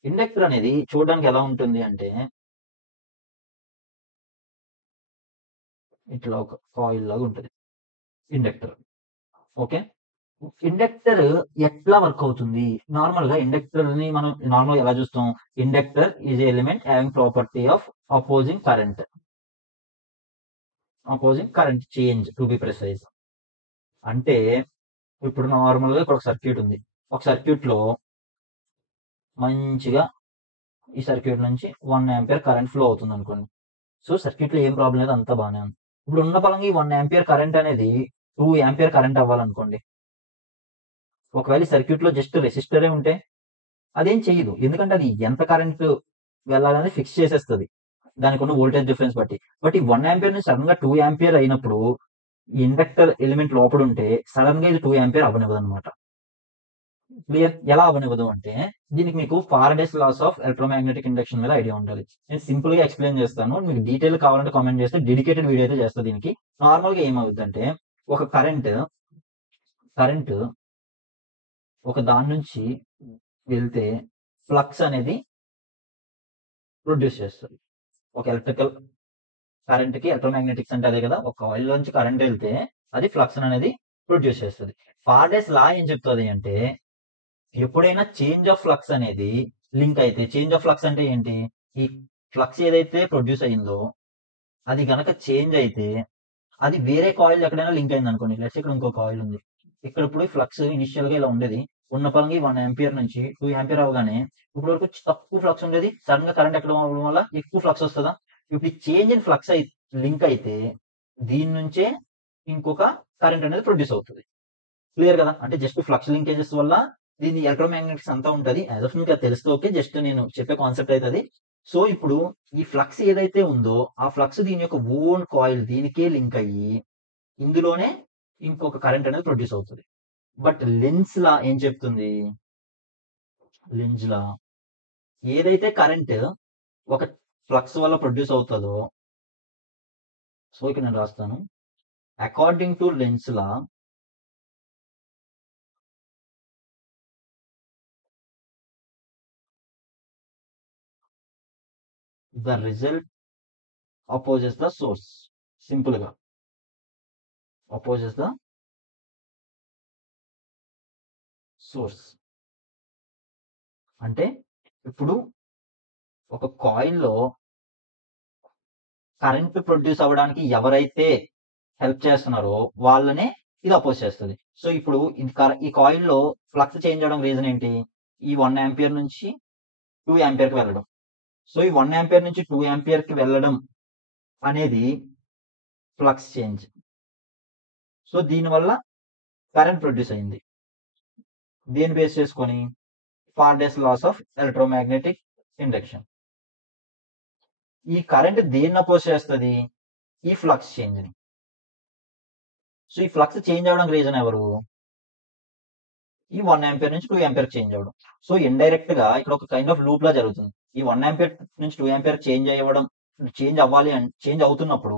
ఇండక్టర్ అనేది చూడడానికి ఎలా ఉంటుంది అంటే, ఇట్లా ఒక కాయిల్ లాగా ఉంటుంది ఇండక్టర్. ఓకే, ఇండక్టర్ ఎట్లా వర్క్ అవుతుంది? నార్మల్ గా ఇండక్టర్ ని మనం నార్మల్ ఎలా చూస్తాం? Inductor is element having property of opposing current change to be precise. అంటే ఇప్పుడు నార్మల్ గా ఇక్కడ ఒక సర్క్యూట్ ఉంది. ఒక సర్క్యూట్ లో మంచిగా ఈ సర్క్యూట్ నుంచి 1 ఆంపియర్ కరెంట్ ఫ్లో అవుతుంది అనుకోండి. సో సర్క్యూట్ లో ఏం ప్రాబ్లం లేదు, అంతా బాగానే ఉంది. ఇప్పుడు ఉన్న పలంగా ఈ 1 ఆంపియర్ కరెంట్ అనేది 2 ఆంపియర్ కరెంట్ అవ్వాలనుకోండి. ఒకవేళ సర్క్యూట్ లో జస్ట్ రెసిస్టరే ఉంటే అదేం చేయదు, ఎందుకంటే అది ఎంత కరెంట్ వెళ్ళాలని ఫిక్స్ చేసేస్తుంది దానికి ఉన్న వోల్టేజ్ డిఫరెన్స్ బట్టి. బట్ ఈ 1 ఆంపియర్ నుంచి సడన్ గా 2 ఆంపియర్ అయినప్పుడు ఈ ఇండక్టర్ ఎలిమెంట్ లోపల ఉంటే సడన్ గా ఇది 2 ఆంపియర్ అవ్వనివ్వదు అనమాట. క్లియర్? ఎలా అవ్వనివ్వదు అంటే, దీనికి మీకు Faraday's laws of electromagnetic induction మీద ఐడియా ఉండాలి. నేను సింపుల్ గా ఎక్స్ప్లెయిన్ చేస్తాను, మీకు డీటెయిల్ కావాలంటే కామెంట్ చేస్తే డెడికేటెడ్ వీడియో అయితే చేస్తా. దీనికి నార్మల్ గా ఏమవుతుందంటే, ఒక కరెంట్ ఒక దాని నుంచి వెళ్తే ఫ్లక్స్ అనేది ప్రొడ్యూస్ చేస్తుంది. ఒక ఎలక్ట్రికల్ కరెంట్ కి ఎలక్ట్రోమాగ్నెటిక్స్ అంటే అదే కదా. ఒక కాయిల్ నుంచి కరెంట్ వెళ్తే అది ఫ్లక్స్ అనేది ప్రొడ్యూస్ చేస్తుంది. ఫారడేస్ లా ఏం చెప్తుంది అంటే, ఎప్పుడైనా చేంజ్ ఆఫ్ ఫ్లక్స్ అనేది లింక్ అయితే, చేంజ్ ఆఫ్ ఫ్లక్స్ అంటే ఏంటి? ఈ ఫ్లక్స్ ఏదైతే ప్రొడ్యూస్ అయిందో అది గనక చేంజ్ అయితే, అది వేరే కాయిల్ ఎక్కడైనా లింక్ అయింది అనుకోండి. లెట్స్ ఇక్కడ ఇంకో కాయిల్ ఉంది. ఇక్కడ ఇప్పుడు ఫ్లక్స్ ఇనిషియల్ గా ఇలా ఉండేది, ఉన్న పరంగా 1 ఆంపియర్ నుంచి 2 ఆంపియర్ అవగానే ఇప్పుడు వరకు తక్కువ ఫ్లక్స్ ఉండేది, సడన్ గా కరెంట్ ఎక్కడ అవ్వడం వల్ల ఎక్కువ ఫ్లక్స్ వస్తుందా? ఇప్పుడు ఈ చేంజ్ ఇన్ ఫ్లక్స్ లింక్ అయితే దీని నుంచే ఇంకొక కరెంట్ అనేది ప్రొడ్యూస్ అవుతుంది. క్లియర్ కదా? అంటే జస్ట్ ఫ్లక్స్ లింకేజెస్ వల్ల దీని ఎలక్ట్రోమాగ్నెటిక్స్ అంతా ఉంటుంది. యాజ్ ఆఫ్ మీకు తెలుస్తూ ఓకే, జస్ట్ నేను చెప్పే కాన్సెప్ట్ అయితే అది. సో ఇప్పుడు ఈ ఫ్లక్స్ ఏదైతే ఉందో ఆ ఫ్లక్స్ దీని యొక్క ఓన్ కాయిల్ దీనికే లింక్ అయ్యి ఇందులోనే ఇంకొక కరెంట్ అనేది ప్రొడ్యూస్ అవుతుంది. బట్ లెన్స్ లా ఏం చెప్తుంది? లెన్స్ లా ఏదైతే కరెంట్ ఒక ఫ్లక్స్ వల్ల ప్రొడ్యూస్ అవుతుందో, సో ఇక్కడ నేను రాస్తాను, according to lens law the result opposes the source. Simple గా opposes the source. అంటే ఇప్పుడు ఒక కాయిల్ లో కరెంట్ ప్రొడ్యూస్ అవ్వడానికి ఎవరైతే హెల్ప్ చేస్తున్నారో వాళ్ళనే ఇది అపోజ్ చేస్తుంది. సో ఇప్పుడు ఈ కాయిల్ లో ఫ్లక్స్ చేంజ్ అవడం రీజన్ ఏంటి? ఈ 1 ఆంపియర్ నుంచి 2 ఆంపియర్ కి వెళ్ళడం. సో ఈ 1 ఆంపియర్ నుంచి 2 ఆంపియర్ కి వెళ్ళడం అనేది ఫ్లక్స్ చేంజ్. సో దీనివల్ల కరెంట్ ప్రొడ్యూస్ అయింది. దేని బేస్ చేసుకొని? Faraday's laws of electromagnetic induction. ఈ కరెంట్ దేన్ని అపోజ్ చేస్తుంది? ఈ ఫ్లక్స్ చేంజ్ ని. సో ఈ ఫ్లక్స్ చేంజ్ అవడం రీజన్ ఎవరు? ఈ 1 ఆంపియర్ నుంచి 2 ఆంపియర్ చేంజ్ అవ్వడం. సో ఇండైరెక్ట్ గా ఇక్కడ ఒక కైండ్ ఆఫ్ లూప్ లా జరుగుతుంది. ఈ 1 ఆంపియర్ నుంచి 2 ఆంపియర్ చేంజ్ అవ్వడం చేంజ్ అవుతున్నప్పుడు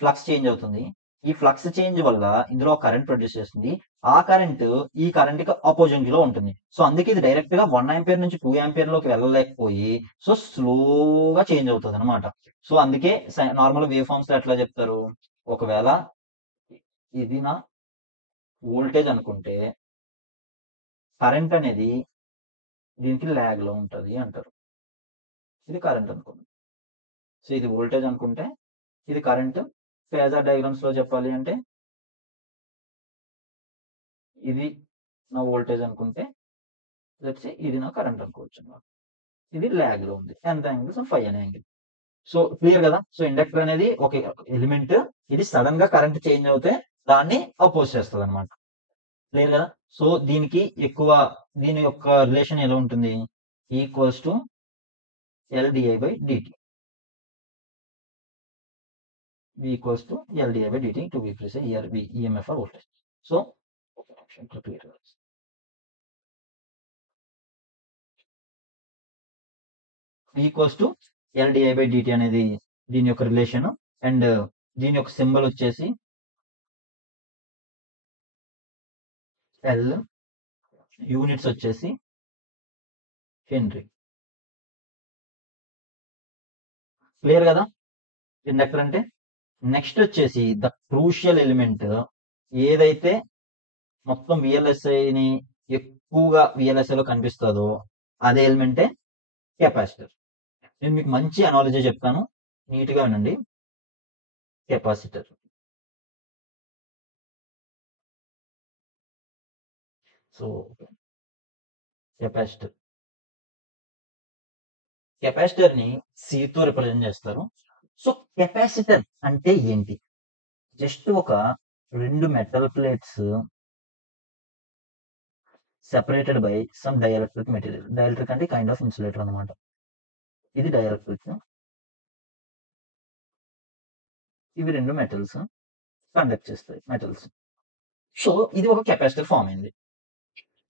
ఫ్లక్స్ చేంజ్ అవుతుంది. ఈ ఫ్లక్స్ చేంజ్ వల్ల ఇందులో కరెంట్ ప్రొడ్యూస్ చేస్తుంది. ఆ కరెంట్ ఈ కరెంట్ కి ఆపోజిట్ లో ఉంటుంది. సో అందుకే ఇది డైరెక్ట్ గా 1 ఆంపియర్ నుంచి 2 ఆంపియర్ లోకి వెళ్ళలేకపోయి సో స్లోగా చేంజ్ అవుతుంది అనమాట. సో అందుకే నార్మల్ వేవ్ ఫార్మ్స్ లో ఎట్లా చెప్తారు, ఒకవేళ ఇది నా వోల్టేజ్ అనుకుంటే కరెంట్ అనేది దీనికి ల్యాగ్ లో ఉంటది అంటారు. ఇది కరెంట్ అనుకోండి. సో ఇది వోల్టేజ్ అనుకుంటే ఇది కరెంట్. ఫేజర్ డయాగ్రామ్స్ లో చెప్పాలి అంటే ఇది నా వోల్టేజ్ అనుకుంటే లెట్స్ ఇది నా కరెంట్ అనుకోవచ్చు అన్నమాట. ఇది ల్యాగ్ లో ఉంది. ఎంత యాంగిల్? సో 5 అనే యాంగిల్. సో క్లియర్ కదా. సో ఇండక్టర్ అనేది ఒక ఎలిమెంట్, ఇది సడన్ గా కరెంట్ చేంజ్ అవుతే దాన్ని అపోజ్ చేస్తుంది అనమాట. క్లియర్ కదా. సో దీని యొక్క రిలేషన్ ఎలా ఉంటుంది, equals to LdI/dt. V equals to LdI/dt to be precise. Here V EMF or voltage. So clear. V equals to LdI/dt అనేది దీని యొక్క రిలేషన్. అండ్ దీని యొక్క సింబల్ వచ్చేసి L, యూనిట్స్ వచ్చేసి హెన్రీ. క్లియర్ కదా ఇండక్టర్ అంటే. నెక్స్ట్ వచ్చేసి ద క్రూషియల్ ఎలిమెంట్, ఏదైతే మొత్తం విఎల్ఎస్ఐని ఎక్కువగా విఎల్ఎస్ఐలో కనిపిస్తుందో అదే ఎలిమెంటే కెపాసిటర్. నేను మీకు మంచి అనాలజీ చెప్తాను, నీట్గా వినండి. కెపాసిటర్. సో కెపాసిటర్ ని సితో రిప్రజెంట్ చేస్తారు. సో కెపాసిటర్ అంటే ఏంటి? జస్ట్ ఒక 2 metal plates separated by some dielectric material. Dielectric అంటే కైండ్ ఆఫ్ ఇన్సులేటర్ అనమాట. ఇది డైఎలక్ట్రిక్. ఇవి 2 మెటల్స్ కండక్ట్ చేస్తాయి మెటల్స్. సో ఇది ఒక కెపాసిటర్ ఫామ్ అయింది.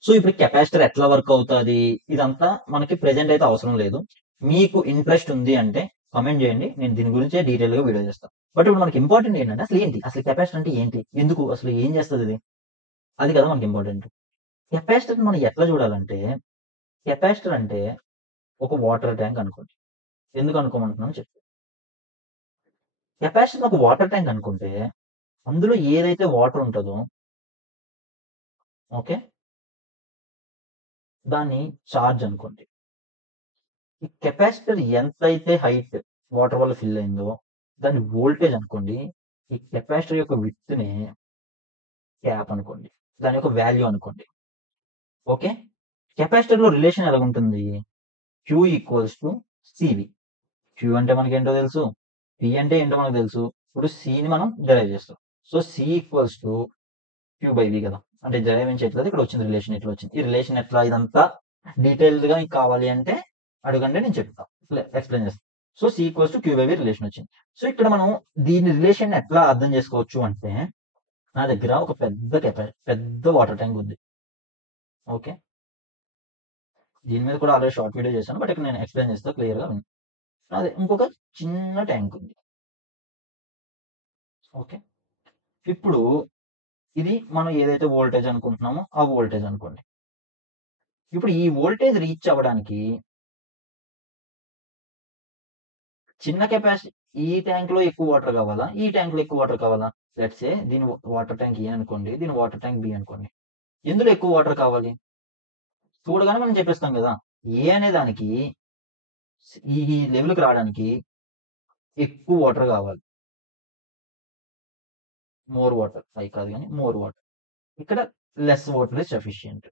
సో ఇప్పుడు కెపాసిటర్ ఎట్లా వర్క్ అవుతుంది ఇదంతా మనకి ప్రెజెంట్ అయితే అవసరం లేదు. మీకు ఇంట్రెస్ట్ ఉంది అంటే కమెంట్ చేయండి, నేను దీని గురించి డీటెయిల్ గా వీడియో చేస్తాను. బట్ ఇప్పుడు మనకి ఇంపార్టెంట్ ఏంటంటే అసలు కెపాసిటర్ అంటే ఏంటి, ఎందుకు అసలు ఏం చేస్తుంది ఇది, అది కదా మనకి ఇంపార్టెంట్. కెపాసిటర్ మనం ఎట్లా చూడాలంటే, కెపాసిటర్ అంటే ఒక వాటర్ ట్యాంక్ అనుకోండి. ఎందుకు అనుకోమంటున్నాను చెప్పి, కెపాసిటర్ ఒక వాటర్ ట్యాంక్ అనుకుంటే అందులో ఏదైతే వాటర్ ఉంటుందో ఓకే దాన్ని చార్జ్ అనుకోండి. ఈ కెపాసిటర్ ఎంతైతే హైట్ వాటర్ వల్ల ఫిల్ అయిందో దాని వోల్టేజ్ అనుకోండి. ఈ కెపాసిటర్ యొక్క విడ్త్ ని క్యాప్ అనుకోండి, దాని యొక్క వాల్యూ అనుకోండి. ఓకే, కెపాసిటర్ లో రిలేషన్ ఎలా ఉంటుంది, Q equals to CV. Q అంటే మనకి ఏంటో తెలుసు, P అంటే ఏంటో మనకు తెలుసు. ఇప్పుడు సిని మనం డెరైవ్ చేస్తాం. So C equals to Q/V కదా. అంటే డెరైవ్ నుంచి ఎట్లా ఇక్కడ వచ్చింది రిలేషన్, ఎట్లా వచ్చింది ఈ రిలేషన్, ఎట్లా ఇదంతా డీటెయిల్డ్ గా మీకు కావాలి అంటే అడగండి, నేను చెప్తాను, ఎక్స్ప్లెయిన్ చేస్తాను. So C equals to Q/V relation వచ్చింది. సో ఇక్కడ మనం దీని రిలేషన్ ఎట్లా అర్థం చేసుకోవచ్చు అంటే, నా దగ్గర ఒక పెద్ద వాటర్ ట్యాంక్ ఉంది. ఓకే, దీని మీద కూడా ఆల్రెడీ షార్ట్ వీడియో చేశాను, బట్ ఇక్కడ నేను ఎక్స్ప్లెయిన్ చేస్తాను క్లియర్ గా. అదే ఇంకొక చిన్న ట్యాంక్ ఉంది. ఓకే, ఇప్పుడు ఇది మనం ఏదైతే వోల్టేజ్ అనుకుంటున్నామో ఆ వోల్టేజ్ అనుకోండి. ఇప్పుడు ఈ వోల్టేజ్ రీచ్ అవ్వడానికి చిన్న కెపాసిటీ, ఈ ట్యాంక్ లో ఎక్కువ వాటర్ కావాలా, ఈ ట్యాంక్ లో ఎక్కువ వాటర్ కావాలా? లెట్స్ సే దీని వాటర్ ట్యాంక్ ఏ అనుకోండి, దీని వాటర్ ట్యాంక్ బి అనుకోండి. ఎందులో ఎక్కువ వాటర్ కావాలి చూడగానే మనం చెప్పేస్తాం కదా, ఏ అనే దానికి ఈ లెవెల్కి రావడానికి ఎక్కువ వాటర్ కావాలి. మోర్ వాటర్, అవి కాదు కానీ మోర్ వాటర్. ఇక్కడ less water is sufficient.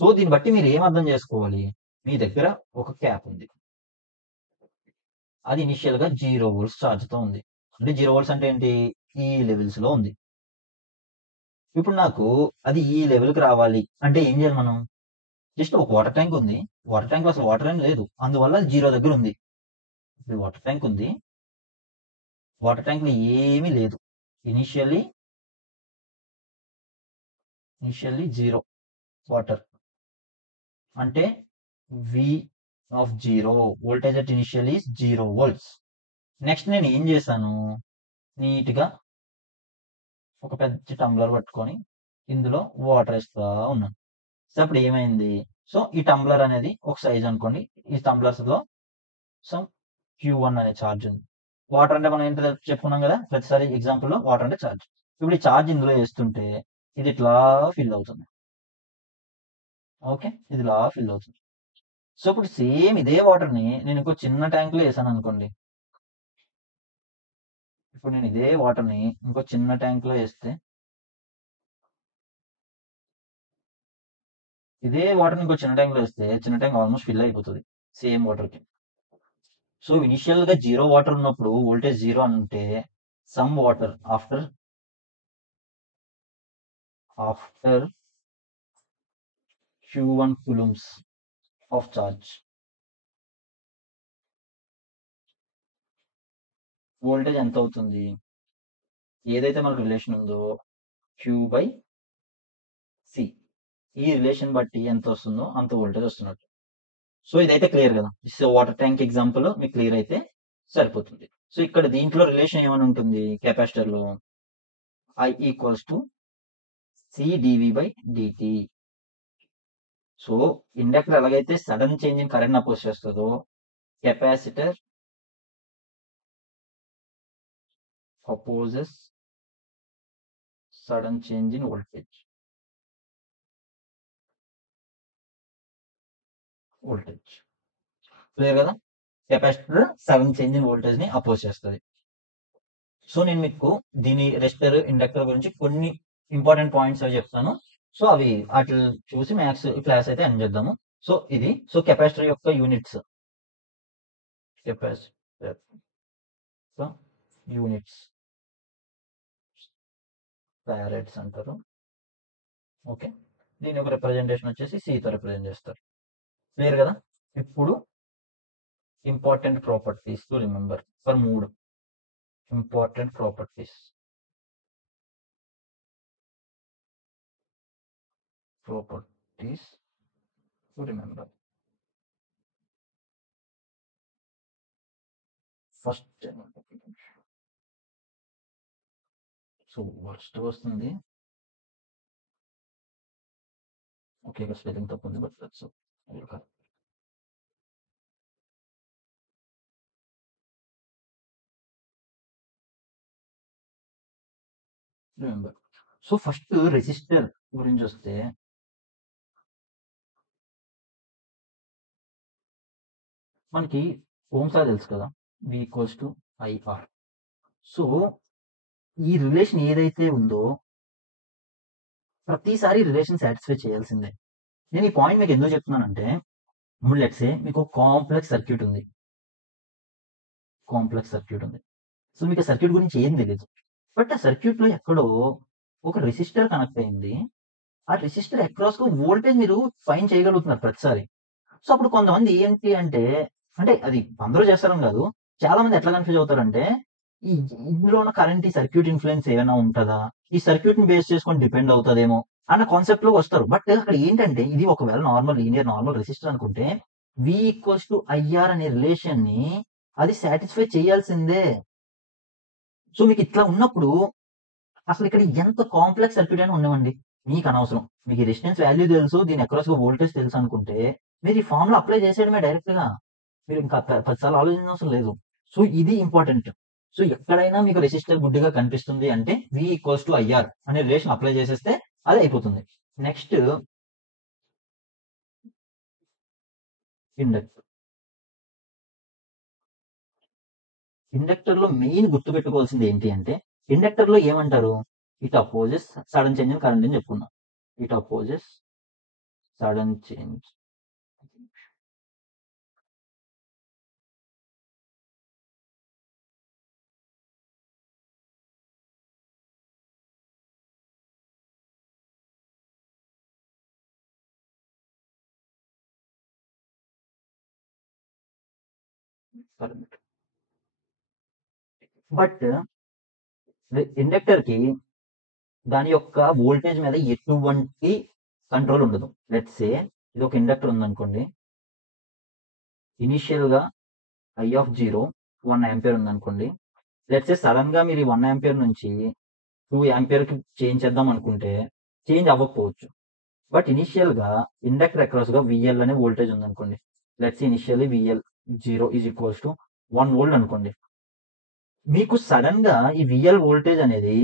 So దీన్ని బట్టి మీరు ఏం అర్థం చేసుకోవాలి, మీ దగ్గర ఒక క్యాప్ ఉంది, అది ఇనిషియల్ గా 0 వోల్ట్స్ ఛార్జ్ తో ఉంది. అంటే 0 వోల్ట్స్ అంటే ఏంటి, ఈ లెవెల్స్ లో ఉంది. ఇప్పుడు నాకు అది ఈ లెవెల్కి రావాలి అంటే ఏం చేయాలి మనం, జస్ట్ ఒక వాటర్ ట్యాంక్ ఉంది, వాటర్ ట్యాంక్ అసలు వాటర్ ఏం లేదు, అందువల్ల అది 0 దగ్గర ఉంది. ఇప్పుడు వాటర్ ట్యాంక్ ఉంది, వాటర్ ట్యాంక్ లో ఏమీ లేదు, ఇనిషియల్లీ 0 వాటర్. అంటే V of 0. Voltage at initial is 0 volts. Next నేను ఏం చేశాను, నీట్గా ఒక పెద్ద టంబ్లర్ పట్టుకొని ఇందులో వాటర్ వేస్తా ఉన్నాను. సో అప్పుడు ఏమైంది, సో ఈ టంబ్లర్ అనేది ఒక సైజ్ అనుకోండి, ఈ టంబ్లర్స్ లో సమ్ Q1 అనే ఛార్జ్ ఉంది. వాటర్ అంటే మనం ఏంటో చెప్పుకున్నాం కదా ప్రతిసారి ఎగ్జాంపుల్ లో, వాటర్ అంటే ఛార్జ్. ఇప్పుడు ఈ ఛార్జ్ ఇందులో వేస్తుంటే ఇది ఇట్లా ఫిల్ అవుతుంది. ఓకే, ఇది ఇలా ఫిల్ అవుతుంది. సో ఇప్పుడు సేమ్ ఇదే వాటర్ ని నేను ఇంకో చిన్న ట్యాంక్ లో వేసాను అనుకోండి. ఇప్పుడు నేను ఇదే వాటర్ ని ఇంకో చిన్న ట్యాంక్ లో వేస్తే, ఇదే వాటర్ ని ఇంకో చిన్న ట్యాంక్ లో వేస్తే చిన్న ట్యాంక్ ఆల్మోస్ట్ ఫిల్ అయిపోతుంది సేమ్ వాటర్ కి. సో ఇనిషియల్ గా 0 వాటర్ ఉన్నప్పుడు వోల్టేజ్ 0 అంటే some water after Q1 coulombs of charge, voltage ఎంత అవుతుంది, ఏదైతే మనకు రిలేషన్ ఉందో Q బై సి, ఈ రిలేషన్ బట్టి ఎంత వస్తుందో అంత వోల్టేజ్ వస్తున్నట్టు. సో ఇదైతే క్లియర్ కదా. సో వాటర్ ట్యాంక్ ఎగ్జాంపుల్ మీకు క్లియర్ అయితే సరిపోతుంది. సో ఇక్కడ దీంట్లో రిలేషన్ ఏమైనా ఉంటుంది, కెపాసిటర్ లో I equals to CdV by dt. So inductor ఎలాగైతే sudden change in current oppose చేస్తుందో, capacitor opposes sudden change in voltage. Clear కదా, capacitor sudden change in voltage ని అపోజ్ చేస్తుంది. సో నేను మీకు దీని రెసిస్టర్ ఇండక్టర్ గురించి కొన్ని ఇంపార్టెంట్ పాయింట్స్ అవి చెప్తాను. సో అవి వాటి చూసి మ్యాథ్స్ క్లాస్ అయితే ఎండ్ చేద్దాము. సో ఇది సో కెపాసిటర్ యొక్క యూనిట్స్, కెపాసిటర్ యూనిట్స్ ఫారడ్స్ అంటారు. ఓకే, దీని యొక్క రిప్రజెంటేషన్ వచ్చేసి సితో రిప్రజెంట్ చేస్తారు. క్లియర్ కదా. ఇప్పుడు important properties to remember for 3 important properties to remember. First so first వస్తుంది, ఓకే ఇక్కడ స్పెల్లింగ్ తప్పు ఉంది, but that's okay. Remember. So first resistor గురించి వస్తే, మనకి ఓమ్స్ లా తెలుసు కదా, V equals to IR. So ఈ రిలేషన్ ఏదైతే ఉందో ప్రతిసారి రిలేషన్ సాటిస్ఫై చేయాల్సిందే. నేను ఈ పాయింట్ మీకు ఎందుకు చెప్తున్నానంటే, ఇప్పుడు లెట్స్ సే మీకు కాంప్లెక్స్ సర్క్యూట్ ఉంది, సో మీకు సర్క్యూట్ గురించి ఏం తెలియదు, బట్ ఆ సర్క్యూట్ లో ఎక్కడో ఒక రెసిస్టర్ కనెక్ట్ అయింది. ఆ రెసిస్టర్ అక్రాస్ కు వోల్టేజ్ మీరు ఫైన్ చేయగలుగుతున్నారు ప్రతిసారి. సో అప్పుడు కొంతమంది ఏంటి అంటే అది అందరూ చేస్తారని కాదు, చాలా మంది ఎట్లా కన్ఫ్యూజ్ అవుతారంటే, ఈ ఇందులో ఉన్న కరెంట్ ఈ సర్క్యూట్ ఇన్ఫ్లుయెన్స్ ఏమైనా ఉంటుందా, ఈ సర్క్యూట్ ని బేస్ చేసుకొని డిపెండ్ అవుతుందేమో అన్న కాన్సెప్ట్ లో వస్తారు. బట్ అక్కడ ఏంటంటే, ఇది ఒకవేళ నార్మల్ రెసిస్టర్ అనుకుంటే V ఈక్వల్స్ టు IR అనే రిలేషన్ ని అది సాటిస్ఫై చేయాల్సిందే. సో మీకు ఇట్లా ఉన్నప్పుడు అసలు ఇక్కడ ఎంత కాంప్లెక్స్ సర్క్యూట్ అయినా ఉండవండి, మీకు అనవసరం. మీకు రెసిస్టెన్స్ వాల్యూ తెలుసు, దీని అక్రాస్ గా వోల్టేజ్ తెలుసు అనుకుంటే మీరు ఈ ఫార్ములా అప్లై చేసేయడమే డైరెక్ట్ గా, మీరు ఇంకా 10 సార్లు ఆలోచించిన అవసరం లేదు. సో ఇది ఇంపార్టెంట్. సో ఎక్కడైనా మీకు రెసిస్టర్ గుడ్డిగా కనిపిస్తుంది అంటే V ఈక్వల్స్ టు IR అనే రిలేషన్ అప్లై చేసేస్తే అది అయిపోతుంది. Next inductor. ఇండక్టర్ లో మెయిన్ గుర్తుపెట్టుకోవాల్సింది ఏంటి అంటే, ఇండక్టర్ లో ఏమంటారు, it opposes sudden change in current అని చెప్పుకున్నాం. It opposes sudden change current. But inductor కి దాని యొక్క వోల్టేజ్ మీద ఎటువంటి కంట్రోల్ ఉండదు. లెట్స్ సే ఇది ఒక ఇండక్టర్ ఉందనుకోండి, ఇనిషియల్గా ఐ ఆఫ్ 0 1 ఆంపియర్ ఉందనుకోండి. లెట్స్ సే సడన్గా మీరు 1 ఆంపియర్ నుంచి 2 ఆంపియర్కి చేంజ్ చేద్దాం అనుకుంటే చేంజ్ అవ్వకపోవచ్చు. బట్ ఇనిషియల్గా ఇండక్టర్ అక్రాస్గా విఎల్ అనే వోల్టేజ్ ఉందనుకోండి. Let's initially VL 0 is equals to 1 volt అనుకోండి. మీకు సడన్గా ఈ విఎల్ వోల్టేజ్ అనేది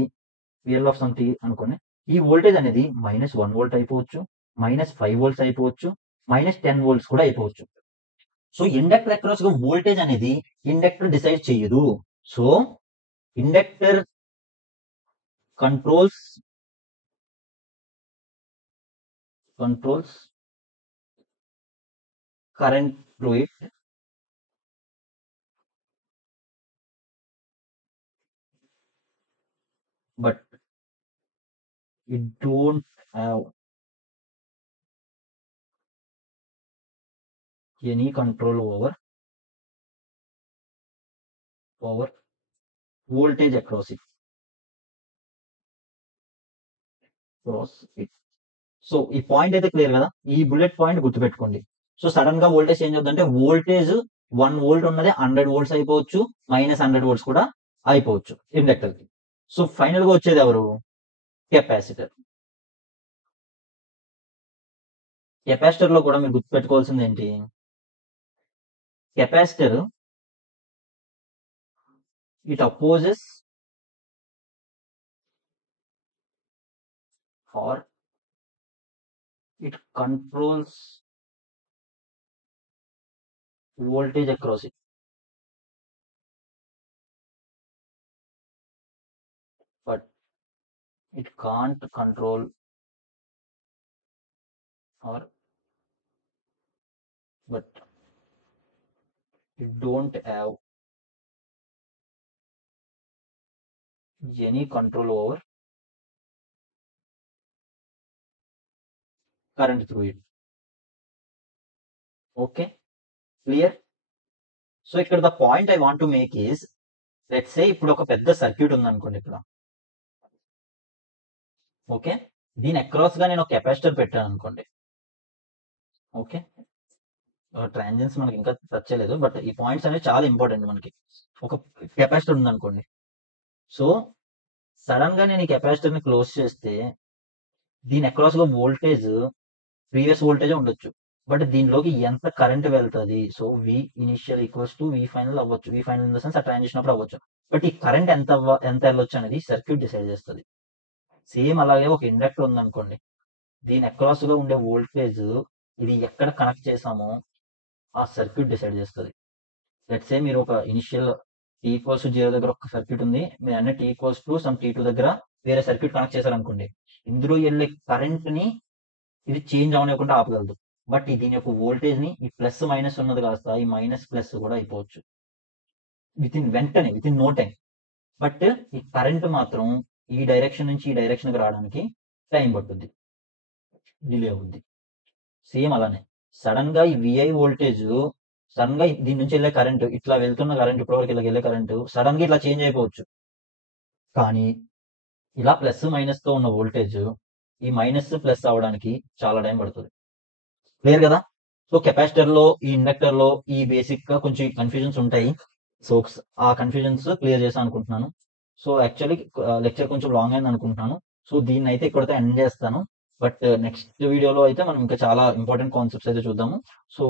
విఎల్ ఆఫ్ సమ్ టీ అనుకోండి. ఈ వోల్టేజ్ అనేది -1 వోల్ట్ అయిపోవచ్చు, -5 వోల్ట్స్ అయిపోవచ్చు, -10 వోల్ట్స్ కూడా అయిపోవచ్చు. సో ఇండక్టర్ అక్రాస్ గా వోల్టేజ్ అనేది ఇండక్టర్ డిసైడ్ చేయదు. So inductor controls current through it, but it don't have any control over voltage across it. So ఈ పాయింట్ అయితే క్లియర్ కదా. ఈ బుల్లెట్ పాయింట్ గుర్తుపెట్టుకోండి. సో సడన్ గా వోల్టేజ్ చేంజ్ అవుతుందంటే వోల్టేజ్ 1 వోల్ట్ ఉన్నది 100 వోల్ట్స్ అయిపోవచ్చు, -100 వోల్ట్స్ కూడా అయిపోవచ్చు ఇండక్టర్ కి. సో ఫైనల్ గా వచ్చేది ఎవరు? కెపాసిటర్. కెపాసిటర్ లో కూడా మీరు గుర్తుపెట్టుకోవాల్సింది ఏంటి? Capacitor it opposes or it controls voltage across it, but it can't control or but it don't have any control over current through it. Okay, clear? So ఇక్కడ the point I want to make is, let's say ఇప్పుడు ఒక పెద్ద circuit ఉందనుకోండి ఇక్కడ. Okay, దీని across గా నేను ఒక కెపాసిటర్ పెట్టాను అనుకోండి. ఓకే, ట్రాన్సియన్స్ మనకి ఇంకా టచ్ చేయలేదు, బట్ ఈ పాయింట్స్ అనేవి చాలా ఇంపార్టెంట్ మనకి. ఒక కెపాసిటర్ ఉందనుకోండి. సో సడన్ గా నేను ఈ కెపాసిటర్ ని క్లోజ్ చేస్తే దీని అక్రాస్ గా వోల్టేజ్ ప్రీవియస్ వోల్టేజ్ ఉండొచ్చు, బట్ దీనిలోకి ఎంత కరెంట్ వెళ్తుంది? So V initial equals to V final అవ్వచ్చు. V final in the sense ఆ ట్రాన్సిషన్ అప్పుడు అవ్వచ్చు. బట్ ఈ కరెంట్ ఎంత వెళ్ళొచ్చు అనేది సర్క్యూట్ డిసైడ్ చేస్తుంది. సేమ్ అలాగే ఒక ఇండక్టర్ ఉందనుకోండి. దీని అక్రాస్ గా ఉండే వోల్టేజ్ ఇది ఎక్కడ కనెక్ట్ చేసామో ఆ సర్క్యూట్ డిసైడ్ చేస్తుంది. లెట్స్ సే మీరు ఒక ఇనిషియల్ t=0 దగ్గర ఒక సర్క్యూట్ ఉంది, మీరు అన్న t=t2 దగ్గర వేరే సర్క్యూట్ కనెక్ట్ చేశారనుకోండి. ఇందులో వెళ్ళే కరెంట్ ని ఇది చేంజ్ అవనివ్వకుండా ఆపగలదు. బట్ దీని యొక్క వోల్టేజ్ ని ఈ ప్లస్ మైనస్ ఉన్నది కాస్త ఈ మైనస్ ప్లస్ కూడా అయిపోవచ్చు వెంటనే with in no time. But ఈ కరెంట్ మాత్రం ఈ డైరెక్షన్ నుంచి ఈ డైరెక్షన్ కి రావడానికి టైం పట్టుద్ది, డిలే అవుద్ది. సేమ్ అలానే సడన్ గా ఈ విఐ వోల్టేజ్ సడన్ గా దీని నుంచి వెళ్ళే కరెంట్, ఇట్లా వెళ్తున్న కరెంట్, ఇప్పటివరకు ఇలా వెళ్ళే కరెంట్ సడన్ గా ఇట్లా చేంజ్ అయిపోవచ్చు. కానీ ఇలా ప్లస్ మైనస్ తో ఉన్న వోల్టేజ్ ఈ మైనస్ ప్లస్ అవడానికి చాలా టైం పడుతుంది. క్లియర్ కదా? సో కెపాసిటర్ లో ఈ ఇండక్టర్ లో ఈ బేసిక్ గా కొంచెం కన్ఫ్యూజన్స్ ఉంటాయి. సో ఆ కన్ఫ్యూజన్స్ క్లియర్ చేసాను అనుకుంటున్నాను. సో యాక్చువల్లీ లెక్చర్ కొంచెం లాంగ్ అయింది అనుకుంటున్నాను. సో దీన్ని అయితే ఇక్కడితో ఎండ్ చేస్తాను. బట్ నెక్స్ట్ వీడియోలో అయితే మనం ఇంకా చాలా ఇంపార్టెంట్ కాన్సెప్ట్స్ అయితే చూద్దాము. సో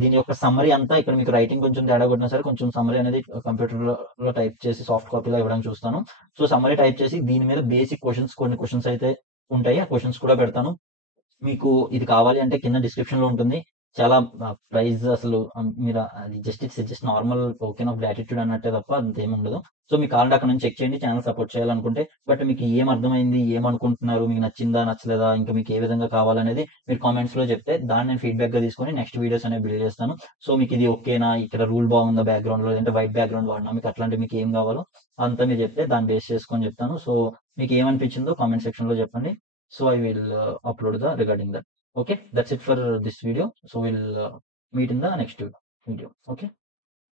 దీని యొక్క సమ్మరీ అంతా ఇక్కడ మీకు రైటింగ్ కొంచెం తేడా కొట్టినా సరే కొంచెం సమ్మరీ అనేది కంప్యూటర్ లో టైప్ చేసి సాఫ్ట్ కాపీలో ఇవ్వడానికి చూస్తాను. సో సమ్మరీ టైప్ చేసి దీని మీద బేసిక్ కొన్ని క్వశ్చన్స్ అయితే ఉంటాయి, ఆ క్వశ్చన్స్ కూడా పెడతాను. మీకు ఇది కావాలి అంటే కింద డిస్క్రిప్షన్ లో ఉంటుంది. చాలా ప్రైజ్ అసలు మీరు అది just normal token of gratitude అన్నట్టే తప్ప అంతేం ఉండదు. సో మీకు కావాలంటే అక్కడ నుంచి చెక్ చేయండి ఛానల్ సపోర్ట్ చేయాలనుకుంటే. బట్ మీకు ఏం అర్థమైంది, ఏమనుకుంటున్నారు, మీకు నచ్చిందా నచ్చలేదా, ఇంకా మీకు ఏ విధంగా కావాలనేది మీరు కామెంట్స్ లో చెప్తే దాన్ని నేను ఫీడ్బ్యాక్ గా తీసుకొని నెక్స్ట్ వీడియోస్ అనేవి బిల్డ్ చేస్తాను. సో మీకు ఇది ఓకేనా, ఇక్కడ రూల్ బాగుందా బ్యాక్గ్రౌండ్ లో, లేదంటే వైట్ బ్యాక్గ్రౌండ్ వాడినా, మీకు అట్లాంటి మీకు ఏం కావాలో అంతా మీరు చెప్తే దాన్ని బేస్ చేసుకొని చెప్తాను. సో మీకు ఏమనిపించిందో కామెంట్ సెక్షన్ లో చెప్పండి. So I will upload regarding that. Okay, that's it for this video. So we'll meet in the next video. Okay.